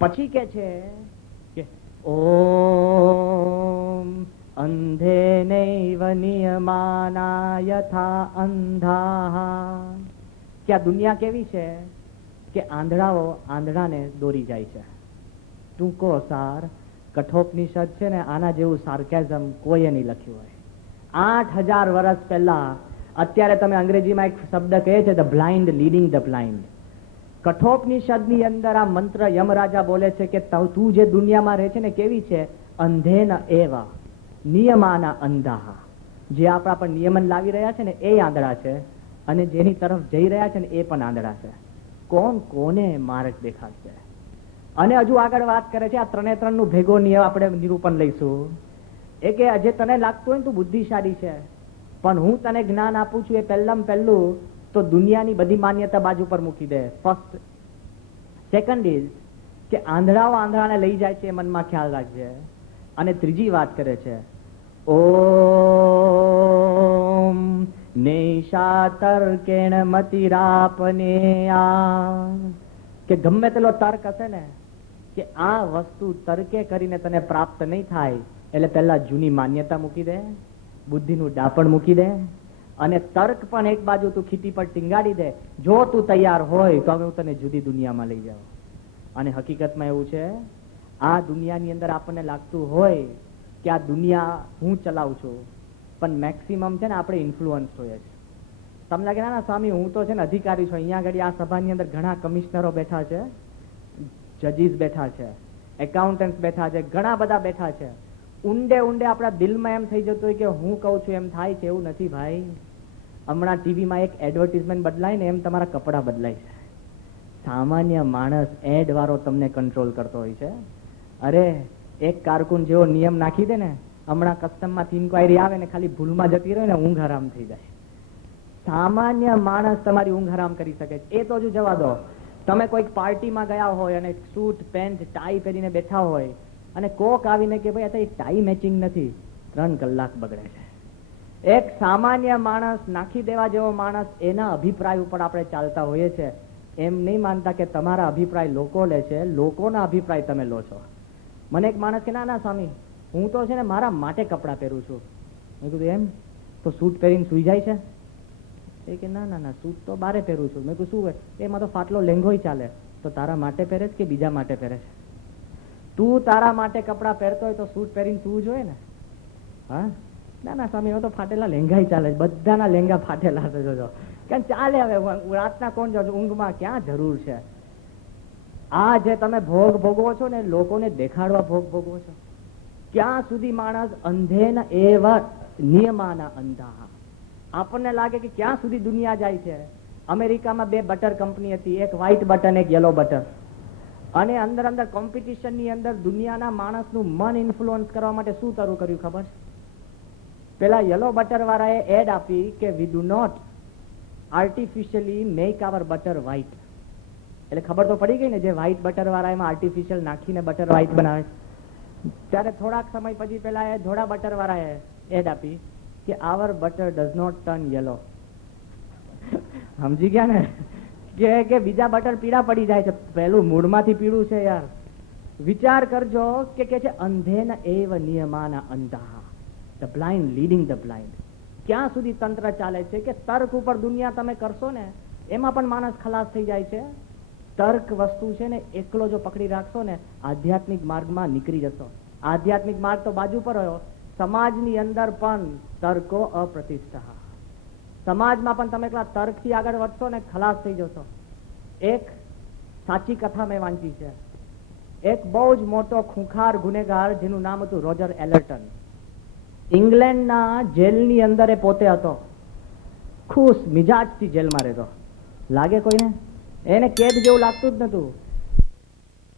પછી કે છે કે ઓમ અંધે નૈવ નિયમાના યથા અંધાહ, કે આ દુનિયા કેવી છે કે આંધળાઓ આંધળાને દોરી જાય છે. ટૂંકો સાર કઠોપનિષદ છે ને આના જેવું સાર્કેઝમ કોઈએ નહીં લખ્યું હોય. 8000 વર્ષ પહેલા, અત્યારે તમે અંગ્રેજીમાં એક શબ્દ કહે છે the blind leading the blind. કઠોપનિષદની અંદર આ મંત્ર યમરાજા બોલે છે કે તું જે દુનિયામાં રહે છે ને કેવી છે? અંધેન એવા નિયમાના અંધાહ. જે આપણા પર નિયમન લાવી રહ્યા છે ને એ આંધળા છે, અને જેની તરફ જઈ રહ્યા છે ને એ પણ આંધળા છે. કોણ કોને માર્ગ દેખાડશે? અને હજુ આગળ વાત કરે છે, આ 3 નું ભેગો નિયમ આપણે નિરૂપણ લઈશું. એ કે જે તને લાગતું હોય તું બુદ્ધિશાળી છે, પણ હું તને જ્ઞાન આપું છું એ પહેલું તો દુનિયાની બધી માન્યતા બાજુ પર મૂકી દે. ફર્સ્ટ. સેકન્ડ ઇઝ કે આંધળાઓ આંધળાને લઈ જાય છે એ મનમાં ખ્યાલ રાખજે. અને ત્રીજી વાત કરે છે ઓમ નૈષા તર્કેણ મતિરાપનેયા, કે ગમે તેલો તર્ક હશે ને કે આ વસ્તુ તર્કે કરીને તને પ્રાપ્ત નહીં થાય, એટલે પહેલા જૂની માન્યતા મૂકી દે, બુદ્ધિનું ડાપણ મૂકી દે, અને તર્ક પણ એક બાજુ તું ખીટી પર ટીંગાડી દે. જો તું તૈયાર હોય તો હું તને જુદી દુનિયામાં લઈ જાઉં. અને હકીકતમાં એવું છે, આ દુનિયાની અંદર આપણને લાગતું હોય કે આ દુનિયા હું ચલાવું છું, પણ મેક્સિમમ છે ને આપણે ઇન્ફ્લુઅન્સ હોઈએ છીએ. તમને લાગે ના સ્વામી હું તો છે ને અધિકારી છું, અહીંયા આગળ આ સભાની અંદર ઘણા કમિશનરો બેઠા છે, જજીસ બેઠા છે, એકાઉન્ટન્ટ બેઠા છે, ઘણા બધા બેઠા છે. ઊંડે આપણા દિલમાં એમ થઈ જતું હોય કે હું કહું છું એમ થાય છે. એવું નથી ભાઈ. હમણાં ટીવીમાં એક એડવર્ટિઝમેન્ટ બદલાય ને એમ તમારા કપડા બદલાય છે. સામાન્ય માણસ એડ વાળો તમને કંટ્રોલ કરતો હોય છે. અરે એક કારકુન જેવો નિયમ નાખી દે ને, હમણાં કસ્ટમમાંથી ઇન્ક્વાયરી આવે ને ખાલી ભૂલમાં જતી રહે ને ઊંઘ હરામ થઈ જાય. સામાન્ય માણસ તમારી ઊંઘ હરામ કરી શકે છે. એ તો હજુ જવા દો. તમે કોઈક પાર્ટીમાં ગયા હોય અને સૂટ પેન્ટ ટાઈ પહેરીને બેઠા હોય અને કોક આવીને કે ભાઈ અત્યારે ટાઈ મેચિંગ નથી, 3 કલાક બગડે છે. એક સામાન્ય માણસ, નાખી દેવા જેવો માણસ, એના અભિપ્રાય ઉપર આપણે ચાલતા હોઈએ છીએ. એમ નહીં માનતા કે તમારા અભિપ્રાય લોકો લે છે, લોકોના અભિપ્રાય તમે લો છો. મને એક માણસ કે ના સ્વામી હું તો છે ને મારા માટે કપડાં પહેરું છું. મેં કીધું એમ તો સૂટ પહેરીને સુઈ જાય છે? એ કે ના સૂટ તો બારે પહેરું છું. મેં કીધું શું? એમાં તો ફાટલો લેંઘોય ચાલે. તો તારા માટે પહેરે છે કે બીજા માટે પહેરે છે? તું તારા માટે કપડાં પહેરતો હોય તો સૂટ પહેરીને સુવું જોઈએ ને. હા ના સ્વામી એમાં તો ફાટેલા લેંઘાઈ ચાલે, બધાના લેંઘા ફાટેલા છે. જોજો કેમ ચાલે. હવે રાતના કોણ જાવ, ઊંઘમાં ક્યાં જરૂર છે? આ જે તમે ભોગ ભોગવો છો ને, લોકોને દેખાડવા ભોગ ભોગવો છો. ક્યાં સુધી માણસ અંધેન એવા નિયમાના અંધા. આપણને લાગે કે ક્યાં સુધી દુનિયા જાય છે. અમેરિકામાં 2 બટર કંપની હતી, એક વ્હાઈટ બટર એક યલો બટર. અને અંદર અંદર કોમ્પિટિશનની અંદર દુનિયાના માણસનું મન ઇન્ફ્લુઅન્સ કરવા માટે શું શરૂ કર્યું ખબર? પેલા યલો બટર વાળાએ એડ આપી કે we do not artificially make our butter white. એટલે ખબર તો પડી ગઈ ને, જે વ્હાઈટ બટર વાળા એમાં આર્ટિફિશિયલ નાખીને બટર વ્હાઈટ બનાવે. ત્યારે થોડાક સમય પછી પેલા એ ધોળા બટર વાળાએ એડ આપી કે our butter does not turn yellow. સમજી ગયા ને કે બીજા બટર પીળા પડી જાય છે, પેલું મૂળમાંથી પીળું છે યાર. વિચાર કરજો કે છે અંધેન એવ નિયમાના અંધા, the blind leading the blind. ક્યાં સુધી તંત્ર ચાલે છે કે તર્ક ઉપર દુનિયા તમે કરશો ને એમાં પણ માણસ ખલાસ થઈ જાય છે. તર્ક વસ્તુ છે ને એકલો જો પકડી રાખશો ને આધ્યાત્મિક માર્ગમાં નીકળી જશો. આધ્યાત્મિક માર્ગ તો બાજુ પર રહ્યો, સમાજની અંદર પણ તર્કો અપ્રતિષ્ઠા. સમાજમાં પણ તમે એકલા તર્કથી આગળ વધશો ને ખલાસ થઈ જશો. એક સાચી કથા મેં વાંચી છે. એક બહુ જ મોટો ખૂંખાર ગુનેગાર જેનું નામ હતું રોજર એલર્ટન. ઇંગ્લેન્ડના જેલની અંદર એ પોતે હતો. ખુશ મિજાજથી જેલમાં રહેતો. લાગે કોઈને? એને કેદ જેવું લાગતું જ નતું.